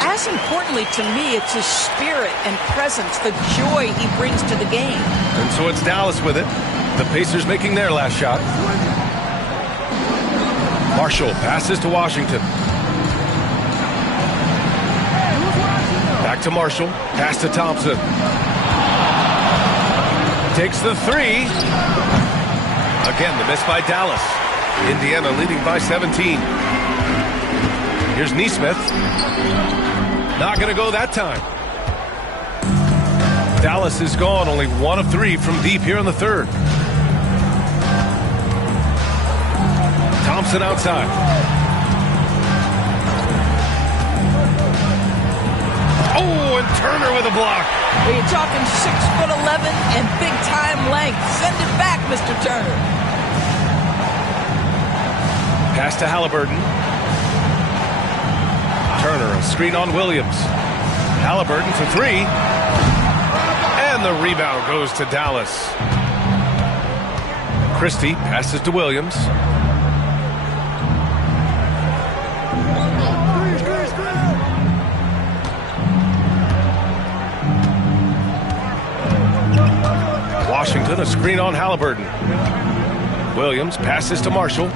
As importantly to me, it's his spirit and presence, the joy he brings to the game. And so it's Dallas with it. The Pacers making their last shot. Marshall passes to Washington. Back to Marshall. Pass to Thompson. Takes the three. Again, the miss by Dallas. Indiana leading by 17. Here's Nesmith. Not going to go that time. Dallas is gone, only 1 of 3 from deep here in the third. Thompson outside. Oh, and Turner with a block. Well, you're talking 6'11" and big-time length. Send it back, Mr. Turner. Pass to Halliburton. Turner, a screen on Williams. Halliburton for 3. And the rebound goes to Dallas. Christie passes to Williams. Washington, a screen on Halliburton. Williams passes to Marshall.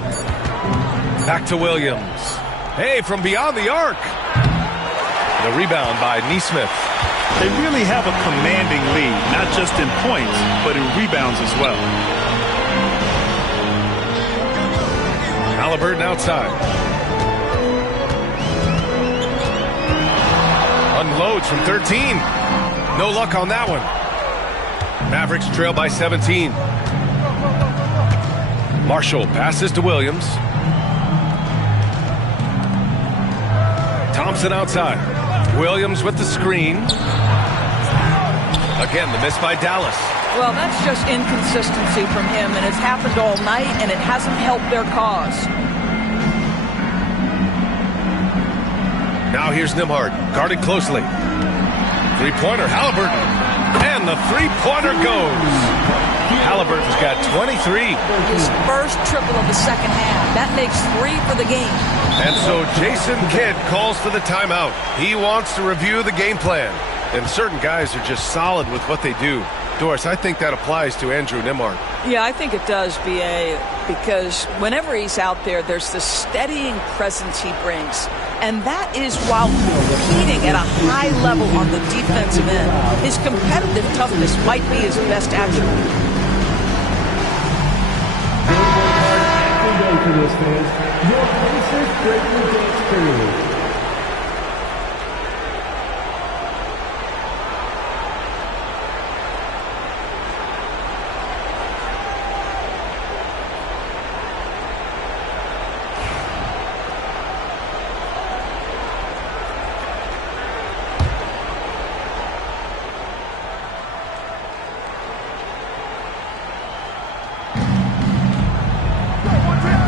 Back to Williams. Hey, from beyond the arc. The rebound by Nesmith. They really have a commanding lead, not just in points, but in rebounds as well. Halliburton outside. Unloads from 13. No luck on that one. Mavericks trail by 17. Marshall passes to Williams. Thompson outside. Williams with the screen. Again, the miss by Dallas. Well, that's just inconsistency from him, and it's happened all night, and it hasn't helped their cause. Now here's Nembhard, guarded closely. Three-pointer, Halliburton. And the three-pointer goes. Halliburton's got 23. His first triple of the second half. That makes 3 for the game. And so Jason Kidd calls for the timeout. He wants to review the game plan. And certain guys are just solid with what they do. Doris, I think that applies to Andrew Nembhard. Yeah, I think it does, B.A., because whenever he's out there, there's this steadying presence he brings. And that is while competing at a high level on the defensive end. His competitive toughness might be his best attribute. Your Pacers breaking dance crew.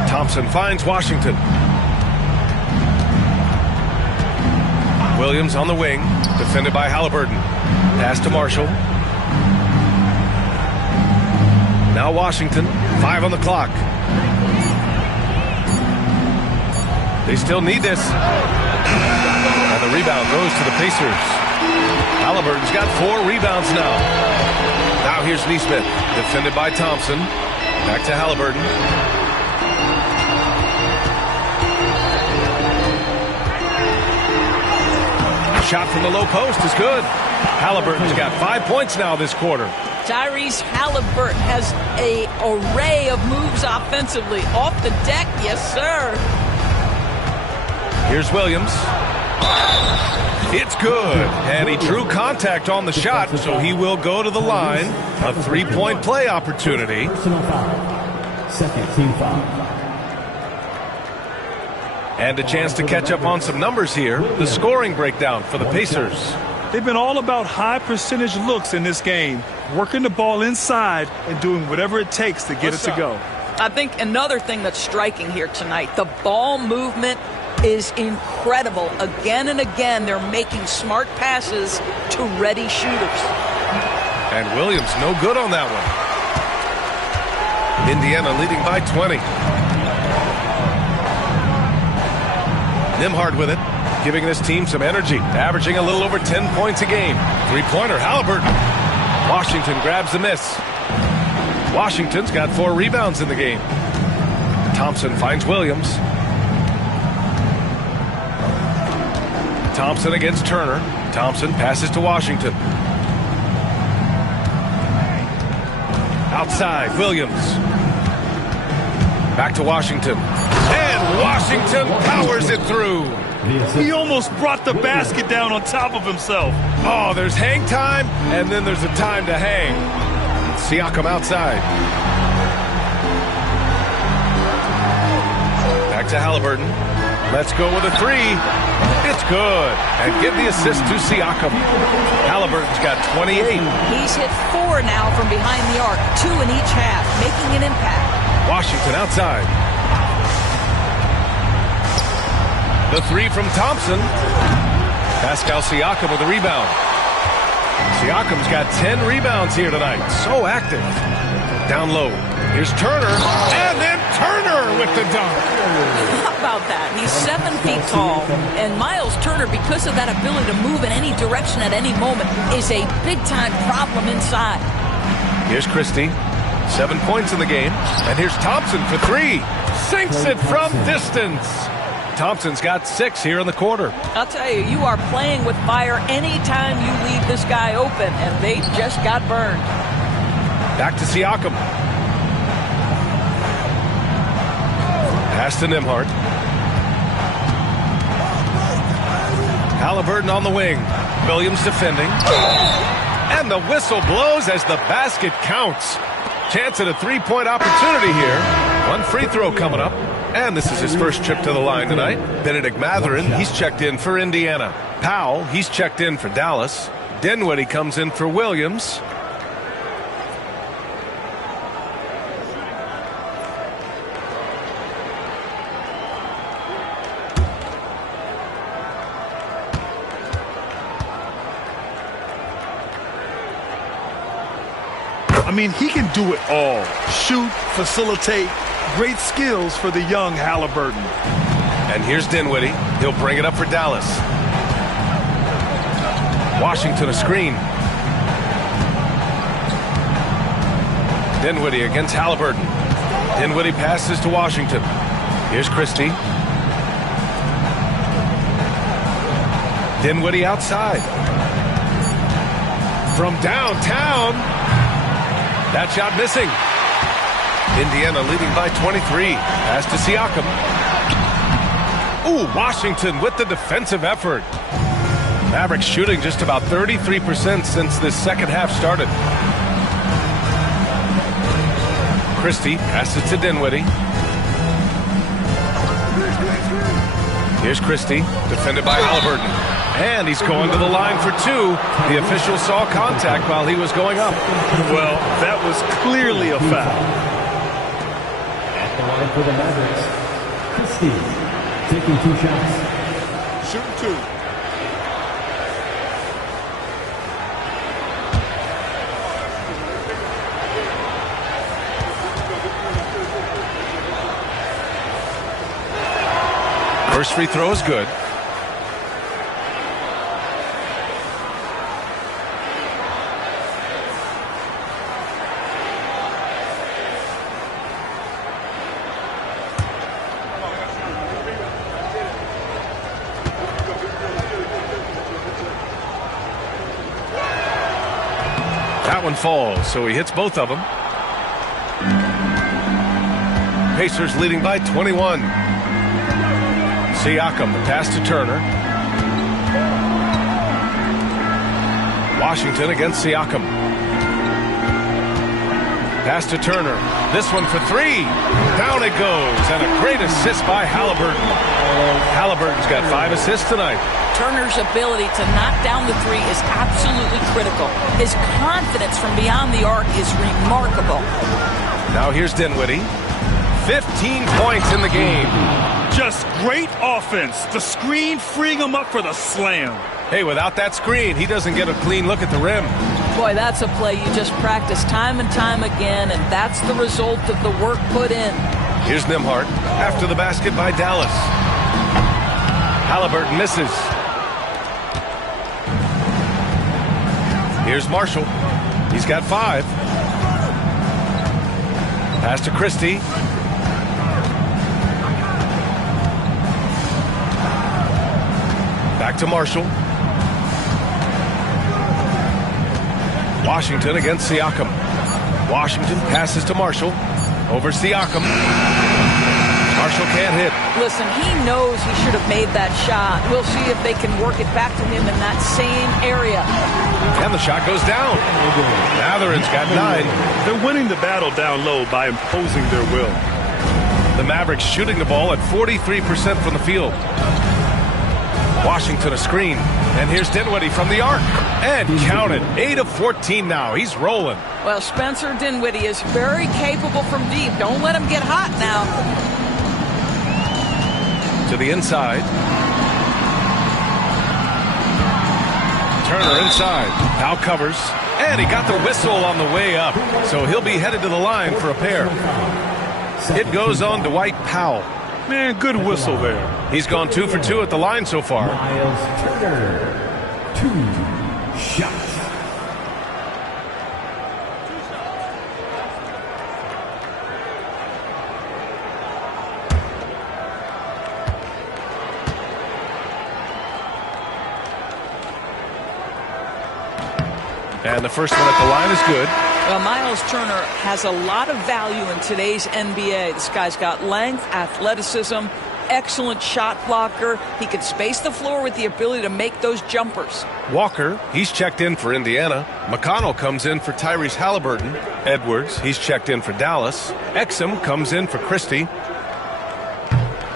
Thompson finds Washington. Williams on the wing, defended by Halliburton. Pass to Marshall. Now Washington, 5 on the clock. They still need this. And the rebound goes to the Pacers. Halliburton's got 4 rebounds now. Now here's Nesmith, defended by Thompson. Back to Halliburton. Shot from the low post is good. Halliburton's got 5 points now this quarter. Tyrese Halliburton has an array of moves offensively. Off the deck, yes, sir. Here's Williams. It's good. And he drew contact on the shot, so he will go to the line. A 3-point play opportunity. Personal foul. Second team foul. And a chance to catch up on some numbers here. The scoring breakdown for the Pacers. They've been all about high percentage looks in this game, working the ball inside and doing whatever it takes to get it to go. I think another thing that's striking here tonight, the ball movement is incredible. Again and again, they're making smart passes to ready shooters. And Williams no good on that one. Indiana leading by 20. Nembhard with it, giving this team some energy, averaging a little over 10 points a game. Three-pointer, Halliburton. Washington grabs the miss. Washington's got 4 rebounds in the game. Thompson finds Williams. Thompson against Turner. Thompson passes to Washington. Outside, Williams. Back to Washington. And Washington powers it through. He almost brought the basket down on top of himself. Oh, there's hang time, and then there's a time to hang. Siakam outside. Back to Halliburton. Let's go with a 3. It's good. And give the assist to Siakam. Halliburton's got 28. He's hit 4 now from behind the arc, 2 in each half, making an impact. Washington outside. The 3 from Thompson. Pascal Siakam with a rebound. Siakam's got 10 rebounds here tonight. So active. Down low. Here's Turner. And then Turner with the dunk. How about that? He's 7 feet tall. And Miles Turner, because of that ability to move in any direction at any moment, is a big-time problem inside. Here's Christie. 7 points in the game. And here's Thompson for 3. Sinks it from distance. Thompson's got 6 here in the quarter. I'll tell you, you are playing with fire anytime you leave this guy open, and they just got burned. Back to Siakam. Pass to Nembhard. Halliburton on the wing. Williams defending. And the whistle blows as the basket counts. Chance at a 3-point opportunity here. 1 free throw coming up. And this is his first trip to the line tonight. Benedict Mathurin, he's checked in for Indiana. Powell, he's checked in for Dallas. Dinwiddie comes in for Williams. I mean, he can do it all. Shoot, facilitate. Great skills for the young Halliburton. And here's Dinwiddie. He'll bring it up for Dallas. Washington a screen. Dinwiddie against Halliburton. Dinwiddie passes to Washington. Here's Christie. Dinwiddie outside. From downtown. That shot missing. Indiana leading by 23. Pass to Siakam. Ooh, Washington with the defensive effort. Mavericks shooting just about 33% since this second half started. Christie passes to Dinwiddie. Here's Christie, defended by Halliburton. And he's going to the line for 2. The official saw contact while he was going up. Well, that was clearly a foul. At the line for the Mavericks, Christie taking 2 shots. Shooting 2. First free throw is good. That one falls, so he hits both of them. Pacers leading by 21. Siakam, the pass to Turner. Washington against Siakam. Pass to Turner. This one for 3. Down it goes. And a great assist by Halliburton. Halliburton's got 5 assists tonight. Turner's ability to knock down the 3 is absolutely critical. His confidence from beyond the arc is remarkable. Now here's Dinwiddie. 15 points in the game. Just great offense. The screen freeing him up for the slam. Hey, without that screen, he doesn't get a clean look at the rim. Boy, that's a play you just practice time and time again, and that's the result of the work put in. Here's Nembhard after the basket by Dallas. Halliburton misses. Here's Marshall. He's got 5. Pass to Christie. Back to Marshall. Washington against Siakam. Washington passes to Marshall. Over Siakam. Marshall can't hit. Listen, he knows he should have made that shot. We'll see if they can work it back to him in that same area. And the shot goes down. Matherin's got 9. They're winning the battle down low by imposing their will. The Mavericks shooting the ball at 43% from the field. Washington a screen. And here's Dinwiddie from the arc. And count it. 8 of 14 now. He's rolling. Well, Spencer Dinwiddie is very capable from deep. Don't let him get hot now. To the inside. Turner inside. Now covers. And he got the whistle on the way up. So he'll be headed to the line for a pair. It goes on Dwight Powell. Man, good whistle there. He's gone 2 for 2 at the line so far. Miles Turner, 2 shots. And the first one at the line is good. Well, Miles Turner has a lot of value in today's NBA. This guy's got length, athleticism, excellent shot blocker. He can space the floor with the ability to make those jumpers. Walker, he's checked in for Indiana. McConnell comes in for Tyrese Halliburton. Edwards, he's checked in for Dallas. Exum comes in for Christie.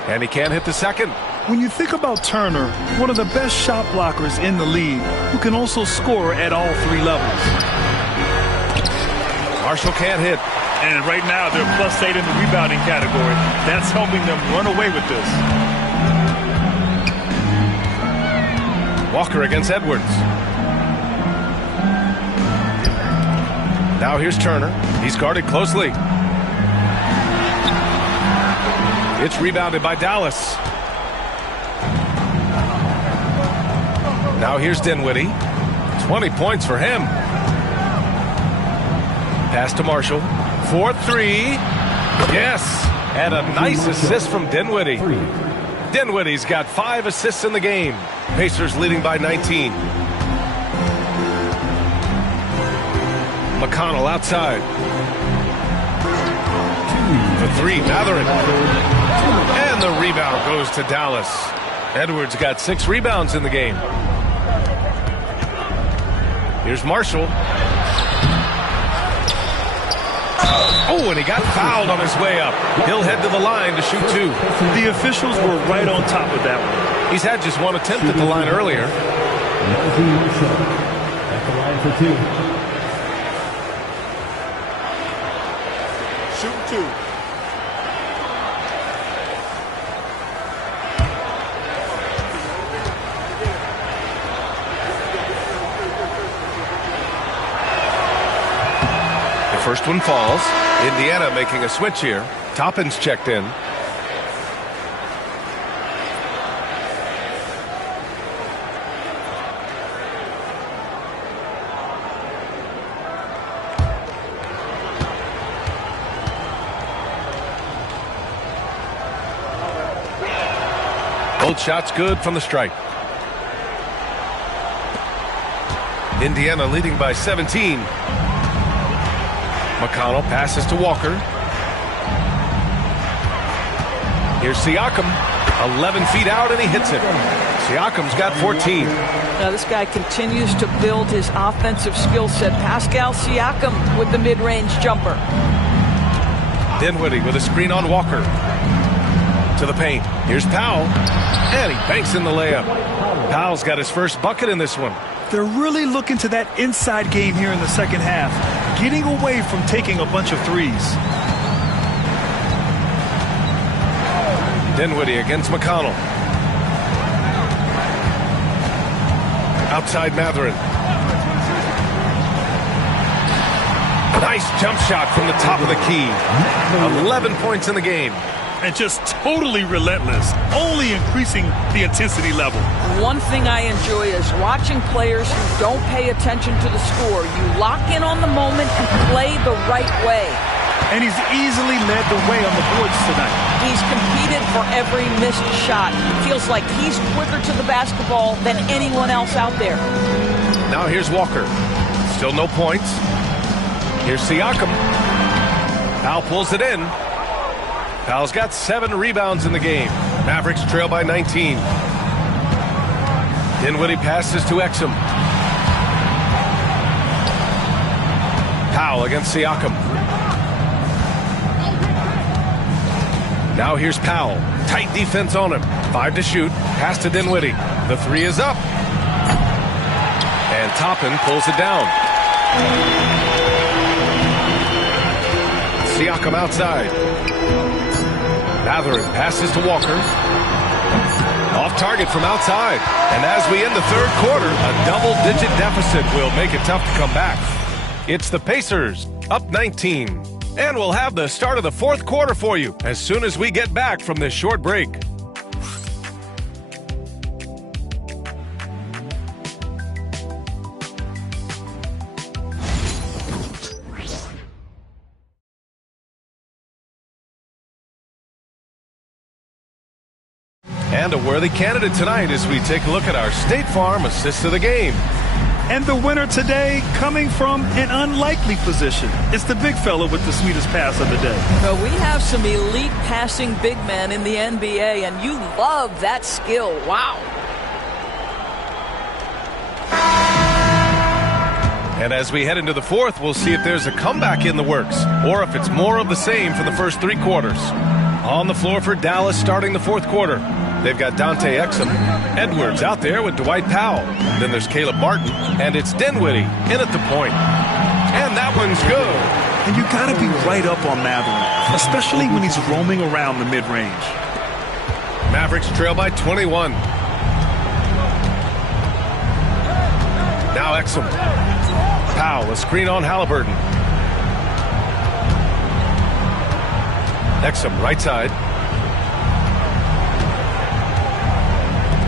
And he can't hit the second. When you think about Turner, one of the best shot blockers in the league, who can also score at all 3 levels. Marshall can't hit. And right now, they're +8 in the rebounding category. That's helping them run away with this. Walker against Edwards. Now here's Turner. He's guarded closely. It's rebounded by Dallas. Now here's Dinwiddie. 20 points for him. Pass to Marshall. 4-3. Yes. And a nice assist from Dinwiddie. Dinwiddie's got 5 assists in the game. Pacers leading by 19. McConnell outside. For 3, Matherin. And the rebound goes to Dallas. Edwards got 6 rebounds in the game. Here's Marshall. Oh, and he got fouled on his way up. He'll head to the line to shoot 2. The officials were right on top of that one. He's had just 1 attempt at the line earlier. At the line for 2. Shoot 2. First one falls. Indiana making a switch here. Toppin's checked in. Both shots good from the stripe. Indiana leading by 17. McConnell passes to Walker. Here's Siakam. 11 feet out, and he hits it. Siakam's got 14. Now this guy continues to build his offensive skill set. Pascal Siakam with the mid-range jumper. Dinwiddie with a screen on Walker. To the paint. Here's Powell. And he banks in the layup. Powell's got his first bucket in this one. They're really looking to that inside game here in the second half, getting away from taking a bunch of threes. Dinwiddie against McConnell. Outside Matherin. Nice jump shot from the top of the key. 11 points in the game. And just totally relentless, only increasing the intensity level. One thing I enjoy is watching players who don't pay attention to the score. You lock in on the moment and play the right way. And he's easily led the way on the boards tonight. He's competed for every missed shot. Feels like he's quicker to the basketball than anyone else out there. Now here's Walker. Still no points. Here's Siakam. Powell pulls it in. Powell's got 7 rebounds in the game. Mavericks trail by 19. Dinwiddie passes to Exum. Powell against Siakam. Now here's Powell. Tight defense on him. 5 to shoot. Pass to Dinwiddie. The 3 is up. And Toppin pulls it down. Siakam outside. Matherin passes to Walker. Off target from outside. And as we end the third quarter, a double-digit deficit will make it tough to come back. It's the Pacers, up 19. And we'll have the start of the fourth quarter for you as soon as we get back from this short break. And a worthy candidate tonight as we take a look at our State Farm assist of the game. And the winner today coming from an unlikely position. It's the big fella with the sweetest pass of the day. Well, we have some elite passing big men in the NBA, and you love that skill. Wow. And as we head into the fourth, we'll see if there's a comeback in the works or if it's more of the same for the first 3 quarters. On the floor for Dallas starting the fourth quarter. They've got Dante Exum. Edwards out there with Dwight Powell. Then there's Caleb Martin. And it's Dinwiddie in at the point. And that one's good. And you got to be right up on Matherin, especially when he's roaming around the mid-range. Mavericks trail by 21. Now Exum. Powell, a screen on Halliburton. Exum, right side.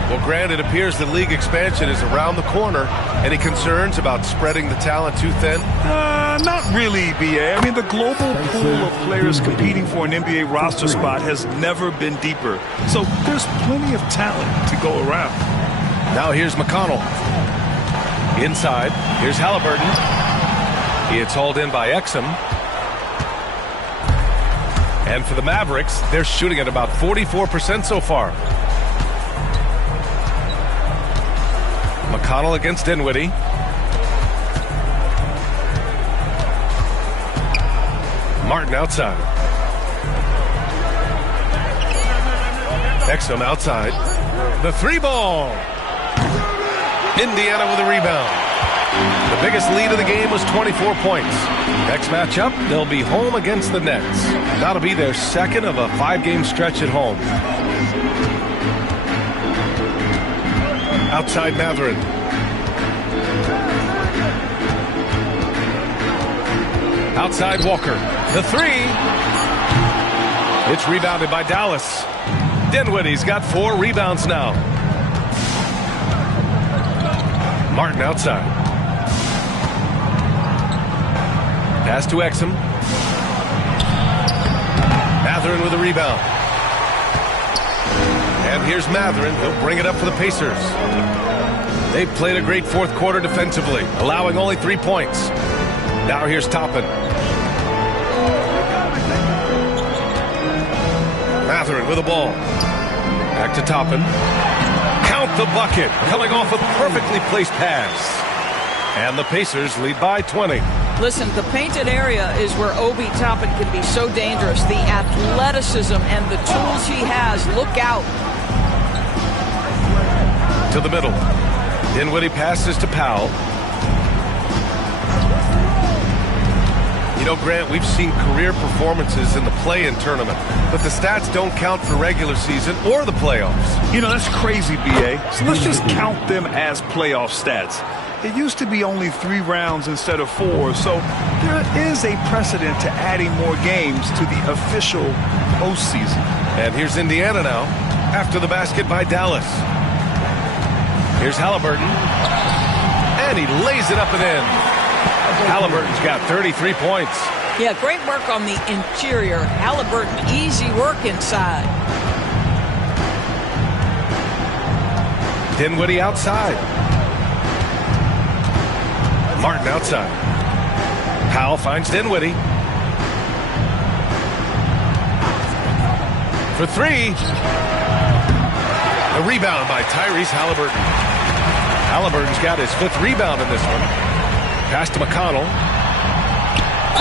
Well, Grant, it appears the league expansion is around the corner. Any concerns about spreading the talent too thin? Not really, B.A. I mean, the global pool of players competing for an NBA roster spot has never been deeper. So there's plenty of talent to go around. Now here's McConnell. Inside, here's Halliburton. It's hauled in by Exum. And for the Mavericks, they're shooting at about 44% so far. McConnell against Dinwiddie. Martin outside. Exum outside. The 3-ball. Indiana with a rebound. The biggest lead of the game was 24 points. Next matchup, they'll be home against the Nets. That'll be their second of a 5-game stretch at home. Outside Matherin. Outside Walker. The 3. It's rebounded by Dallas. Dinwiddie's got 4 rebounds now. Martin outside. Pass to Exum. Matherin with a rebound. And here's Matherin. He'll bring it up for the Pacers. They've played a great fourth quarter defensively, allowing only 3 points. Now here's Toppin. Matherin with the ball. Back to Toppin. Count the bucket. Coming off a perfectly placed pass. And the Pacers lead by 20. Listen, the painted area is where Obi Toppin can be so dangerous. The athleticism and the tools he has. Look out. To the middle. Dinwiddie passes to Powell. know, Grant, we've seen career performances in the play-in tournament, but the stats don't count for regular season or the playoffs. You know, that's crazy, B.A. So let's just count them as playoff stats. It used to be only 3 rounds instead of 4, so there is a precedent to adding more games to the official postseason. And here's Indiana now, after the basket by Dallas. Here's Halliburton, and he lays it up and in. Halliburton's got 33 points. Yeah, great work on the interior. Halliburton, easy work inside. Dinwiddie outside. Martin outside. Powell finds Dinwiddie. For 3. A rebound by Tyrese Halliburton. Halliburton's got his 5th rebound in this one. Pass to McConnell.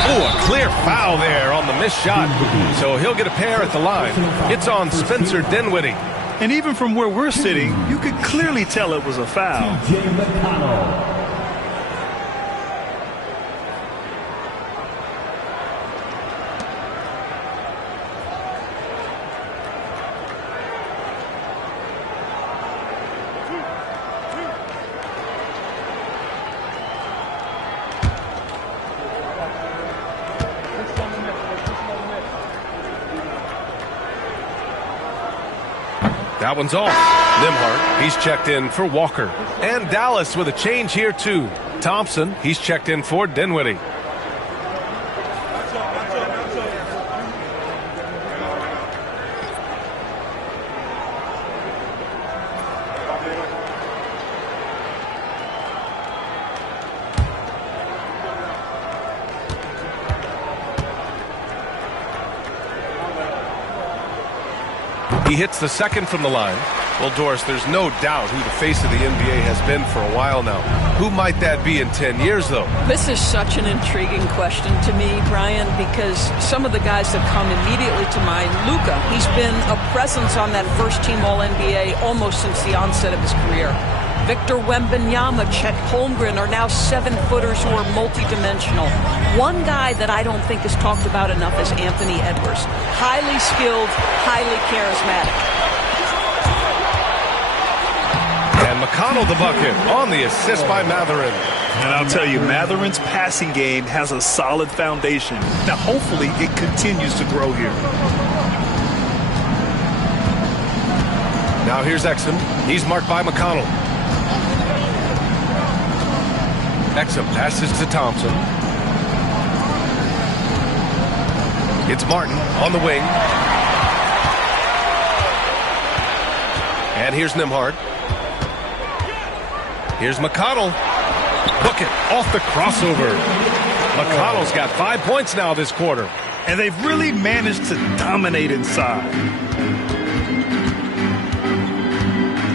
Oh, a clear foul there on the missed shot. So he'll get a pair at the line. It's on Spencer Dinwiddie. And even from where we're sitting, you could clearly tell it was a foul. That one's off. Nembhard, he's checked in for Walker. And Dallas with a change here, too. Thompson, he's checked in for Dinwiddie. He hits the second from the line. Well, Doris, there's no doubt who the face of the NBA has been for a while now. Who might that be in 10 years, though? This is such an intriguing question to me, Brian, because some of the guys that come immediately to mind, Luka, he's been a presence on that first-team All-NBA almost since the onset of his career. Victor Wembanyama, Chet Holmgren are now 7-footers who are multidimensional. One guy that I don't think is talked about enough is Anthony Edwards. Highly skilled, highly charismatic. And McConnell the bucket on the assist by Mathurin. And I'll tell you, Matherin's passing game has a solid foundation. Now, hopefully, it continues to grow here. Now here's Exum. He's marked by McConnell. Exum passes to Thompson. It's Martin on the wing. And here's Nembhard. Here's McConnell. Book it off the crossover. McConnell's got 5 points now this quarter. And they've really managed to dominate inside.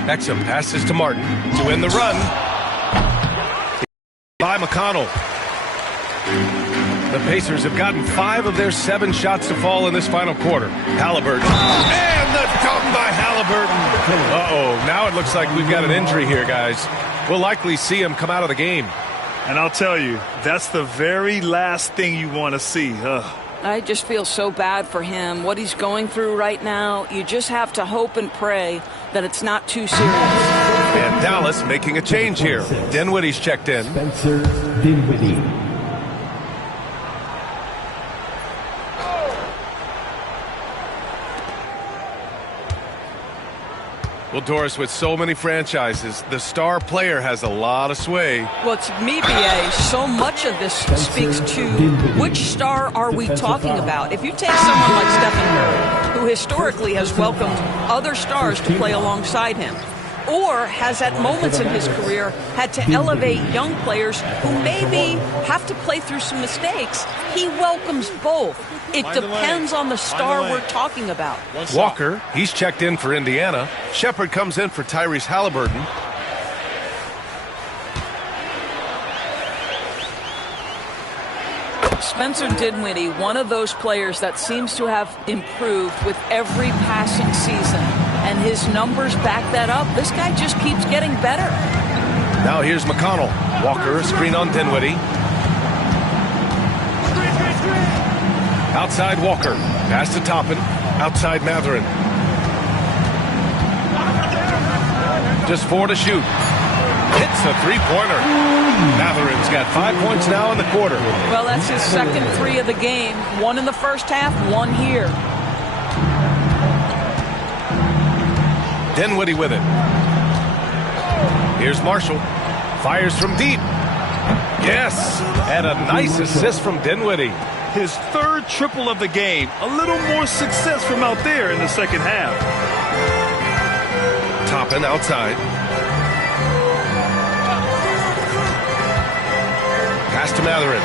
Exum passes to Martin to win the run. By McConnell. The Pacers have gotten 5 of their 7 shots to fall in this final quarter. Halliburton. And the dunk by Halliburton. Uh-oh. Now it looks like we've got an injury here, guys. We'll likely see him come out of the game. And I'll tell you, that's the very last thing you want to see. I just feel so bad for him. What he's going through right now, you just have to hope and pray that it's not too serious. And Dallas making a change here. Dinwiddie's checked in. Spencer Dinwiddie. Well, Doris, with so many franchises, the star player has a lot of sway. Well, to me, BA, so much of this speaks to which star are we talking about. If you take someone like Stephen Curry, who historically has welcomed other stars to play alongside him, or has at moments in his career had to elevate young players who maybe have to play through some mistakes, he welcomes both. It depends on the star we're talking about. Walker, he's checked in for Indiana. Shepard comes in for Tyrese Halliburton. Spencer Dinwiddie, one of those players that seems to have improved with every passing season, and his numbers back that up. This guy just keeps getting better. Now here's McConnell. Walker, a screen on Dinwiddie. Outside Walker. Pass to Toppin. Outside Matherin. Just 4 to shoot. Hits a three-pointer. Matherin's got 5 points now in the quarter. Well, that's his second 3 of the game. 1 in the first half, 1 here. Dinwiddie with it. Here's Marshall. Fires from deep. Yes, and a nice assist from Dinwiddie. His third triple of the game. A little more success from out there in the second half. Toppin outside. Pass to Matherin.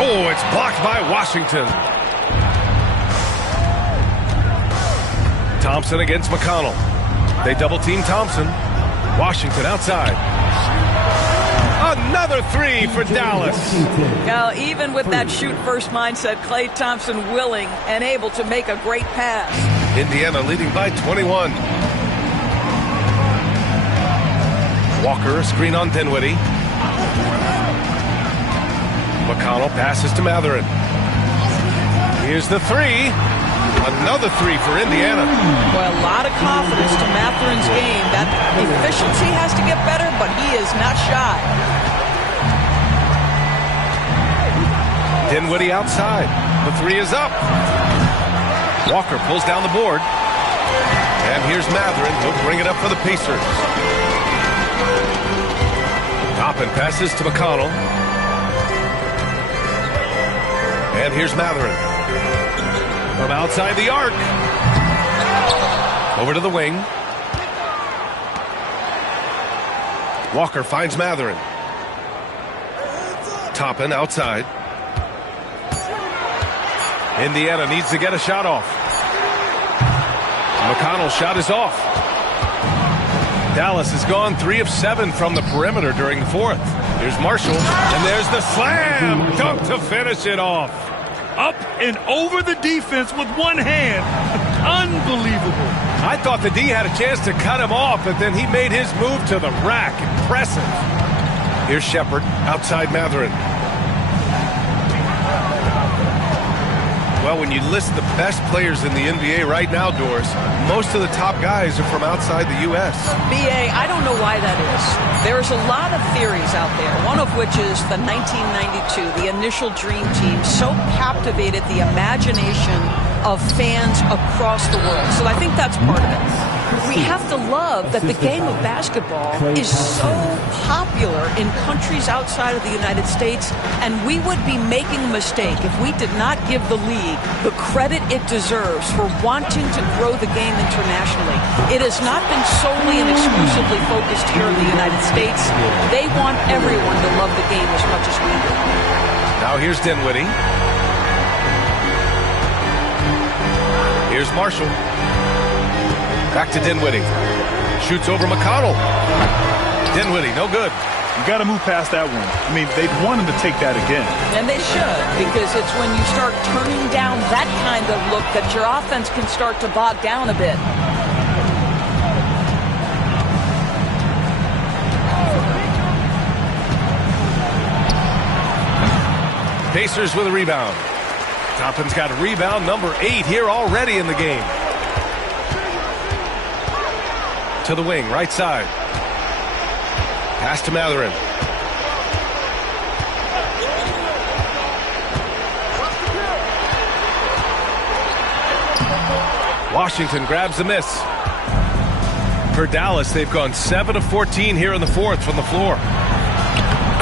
Oh, it's blocked by Washington. Thompson against McConnell. They double-team Thompson. Washington outside. Another 3 for Dallas. Now, even with that shoot-first mindset, Klay Thompson willing and able to make a great pass. Indiana leading by 21. Walker, a screen on Dinwiddie. McConnell passes to Matherin. Here's the 3. Another 3 for Indiana. Well, a lot of confidence to Matherin's game. That efficiency has to get better, but he is not shy. Dinwiddie outside. The 3 is up. Walker pulls down the board. And here's Matherin. He'll bring it up for the Pacers. Toppin passes to McConnell. And here's Matherin. From outside the arc. Over to the wing. Walker finds Matherin. Toppin outside. Indiana needs to get a shot off. McConnell's shot is off. Dallas has gone 3 of 7 from the perimeter during the 4th. Here's Marshall, and there's the slam dunk to finish it off. Up and over the defense with one hand. Unbelievable. I thought the D had a chance to cut him off, but then he made his move to the rack. Impressive. Here's Shepard outside Matherin. Well, when you list the best players in the NBA right now, Doris, most of the top guys are from outside the U.S. B.A., I don't know why that is. There's a lot of theories out there, one of which is the 1992, the initial Dream Team, so captivated the imagination of fans across the world. So I think that's part of it. We have to love that the game of basketball is so popular in countries outside of the United States, and we would be making a mistake if we did not give the league the credit it deserves for wanting to grow the game internationally. It has not been solely and exclusively focused here in the United States. They want everyone to love the game as much as we do. Now here's Dinwiddie. Here's Marshall. Back to Dinwiddie. Shoots over McConnell. Dinwiddie, no good. You got to move past that one. I mean, they'd want him to take that again. And they should, because it's when you start turning down that kind of look that your offense can start to bog down a bit. Pacers with a rebound. Toppin's got a rebound, number 8 here already in the game. To the wing, right side. Pass to Matherin. Washington grabs the miss. For Dallas, they've gone 7 of 14 here in the 4th from the floor.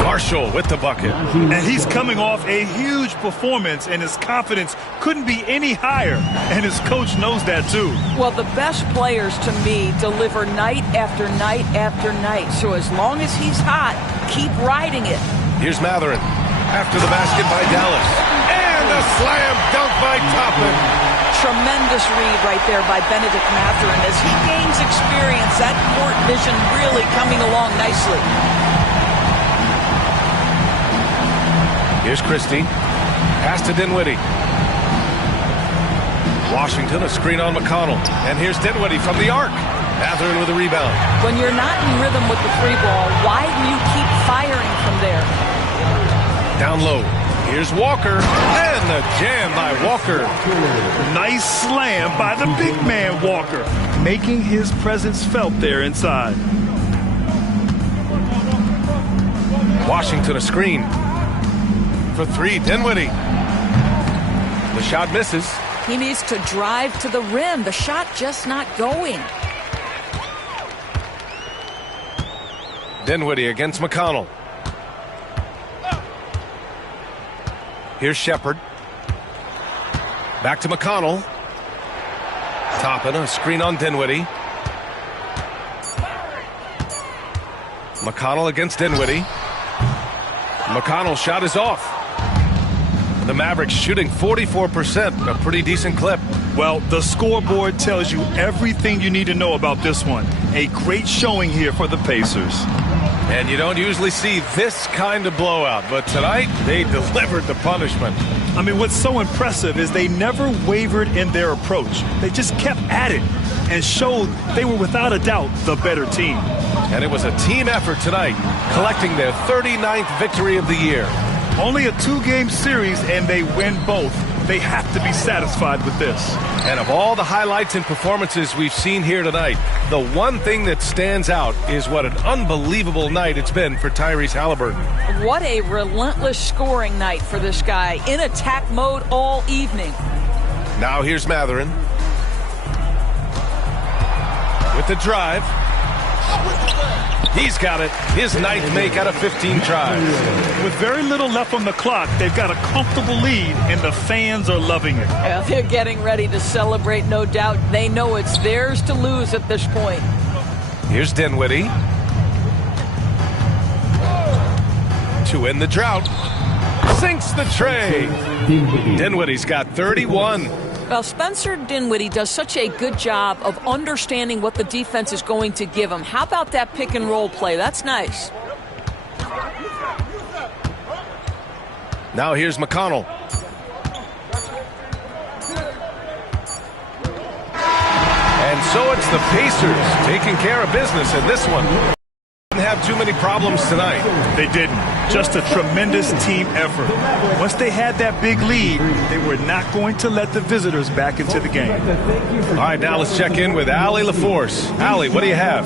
Marshall with the bucket. And he's coming off a huge performance, and his confidence couldn't be any higher. And his coach knows that, too. Well, the best players, to me, deliver night after night after night. So as long as he's hot, keep riding it. Here's Matherin. After the basket by Dallas. And a slam dunk by Toppin. Tremendous read right there by Benedict Matherin. As he gains experience, that court vision really coming along nicely. Here's Christie. Pass to Dinwiddie. Washington, a screen on McConnell. And here's Dinwiddie from the arc. Matherin with a rebound. When you're not in rhythm with the 3 ball, why do you keep firing from there? Down low. Here's Walker, and the jam by Walker. Nice slam by the big man Walker, making his presence felt there inside. Washington a screen. For three, Dinwiddie. The shot misses. He needs to drive to the rim. The shot just not going. Dinwiddie against McConnell. Here's Shepard. Back to McConnell. Toppin, a screen on Dinwiddie. McConnell against Dinwiddie. McConnell's shot is off. The Mavericks shooting 44%, a pretty decent clip. Well, the scoreboard tells you everything you need to know about this one. A great showing here for the Pacers. And you don't usually see this kind of blowout, but tonight they delivered the punishment. I mean, what's so impressive is they never wavered in their approach. They just kept at it and showed they were without a doubt the better team. And it was a team effort tonight, collecting their 39th victory of the year. Only a two-game series, and they win both. They have to be satisfied with this. And of all the highlights and performances we've seen here tonight, the one thing that stands out is what an unbelievable night it's been for Tyrese Haliburton. What a relentless scoring night for this guy, in attack mode all evening. Now here's Matherin. With the drive. He's got it. His ninth make out of 15 tries. With very little left on the clock, they've got a comfortable lead, and the fans are loving it. Yeah, they're getting ready to celebrate, no doubt. They know it's theirs to lose at this point. Here's Dinwiddie. To end the drought. Sinks the tray. Dinwiddie's got 31. Well, Spencer Dinwiddie does such a good job of understanding what the defense is going to give him. How about that pick and roll play? That's nice. Now here's McConnell. And so it's the Pacers taking care of business in this one. Didn't have too many problems tonight. They didn't. Just a tremendous team effort. Once they had that big lead, they were not going to let the visitors back into the game. All right, now let's check in with Allie LaForce. Allie, what do you have?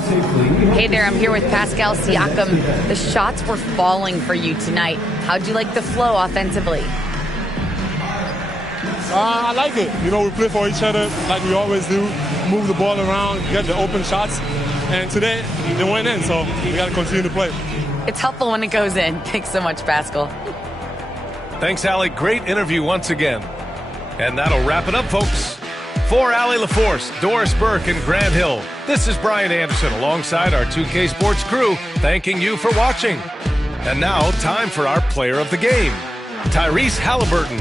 Hey there, I'm here with Pascal Siakam. The shots were falling for you tonight. How'd you like the flow offensively? I like it. You know, we play for each other like we always do. Move the ball around, get the open shots. And today, they went in, so we got to continue to play. It's helpful when it goes in. Thanks so much, Pascal. Thanks, Allie. Great interview once again. And that'll wrap it up, folks. For Allie LaForce, Doris Burke, and Grant Hill, this is Brian Anderson alongside our 2K Sports crew, thanking you for watching. And now, time for our player of the game, Tyrese Haliburton.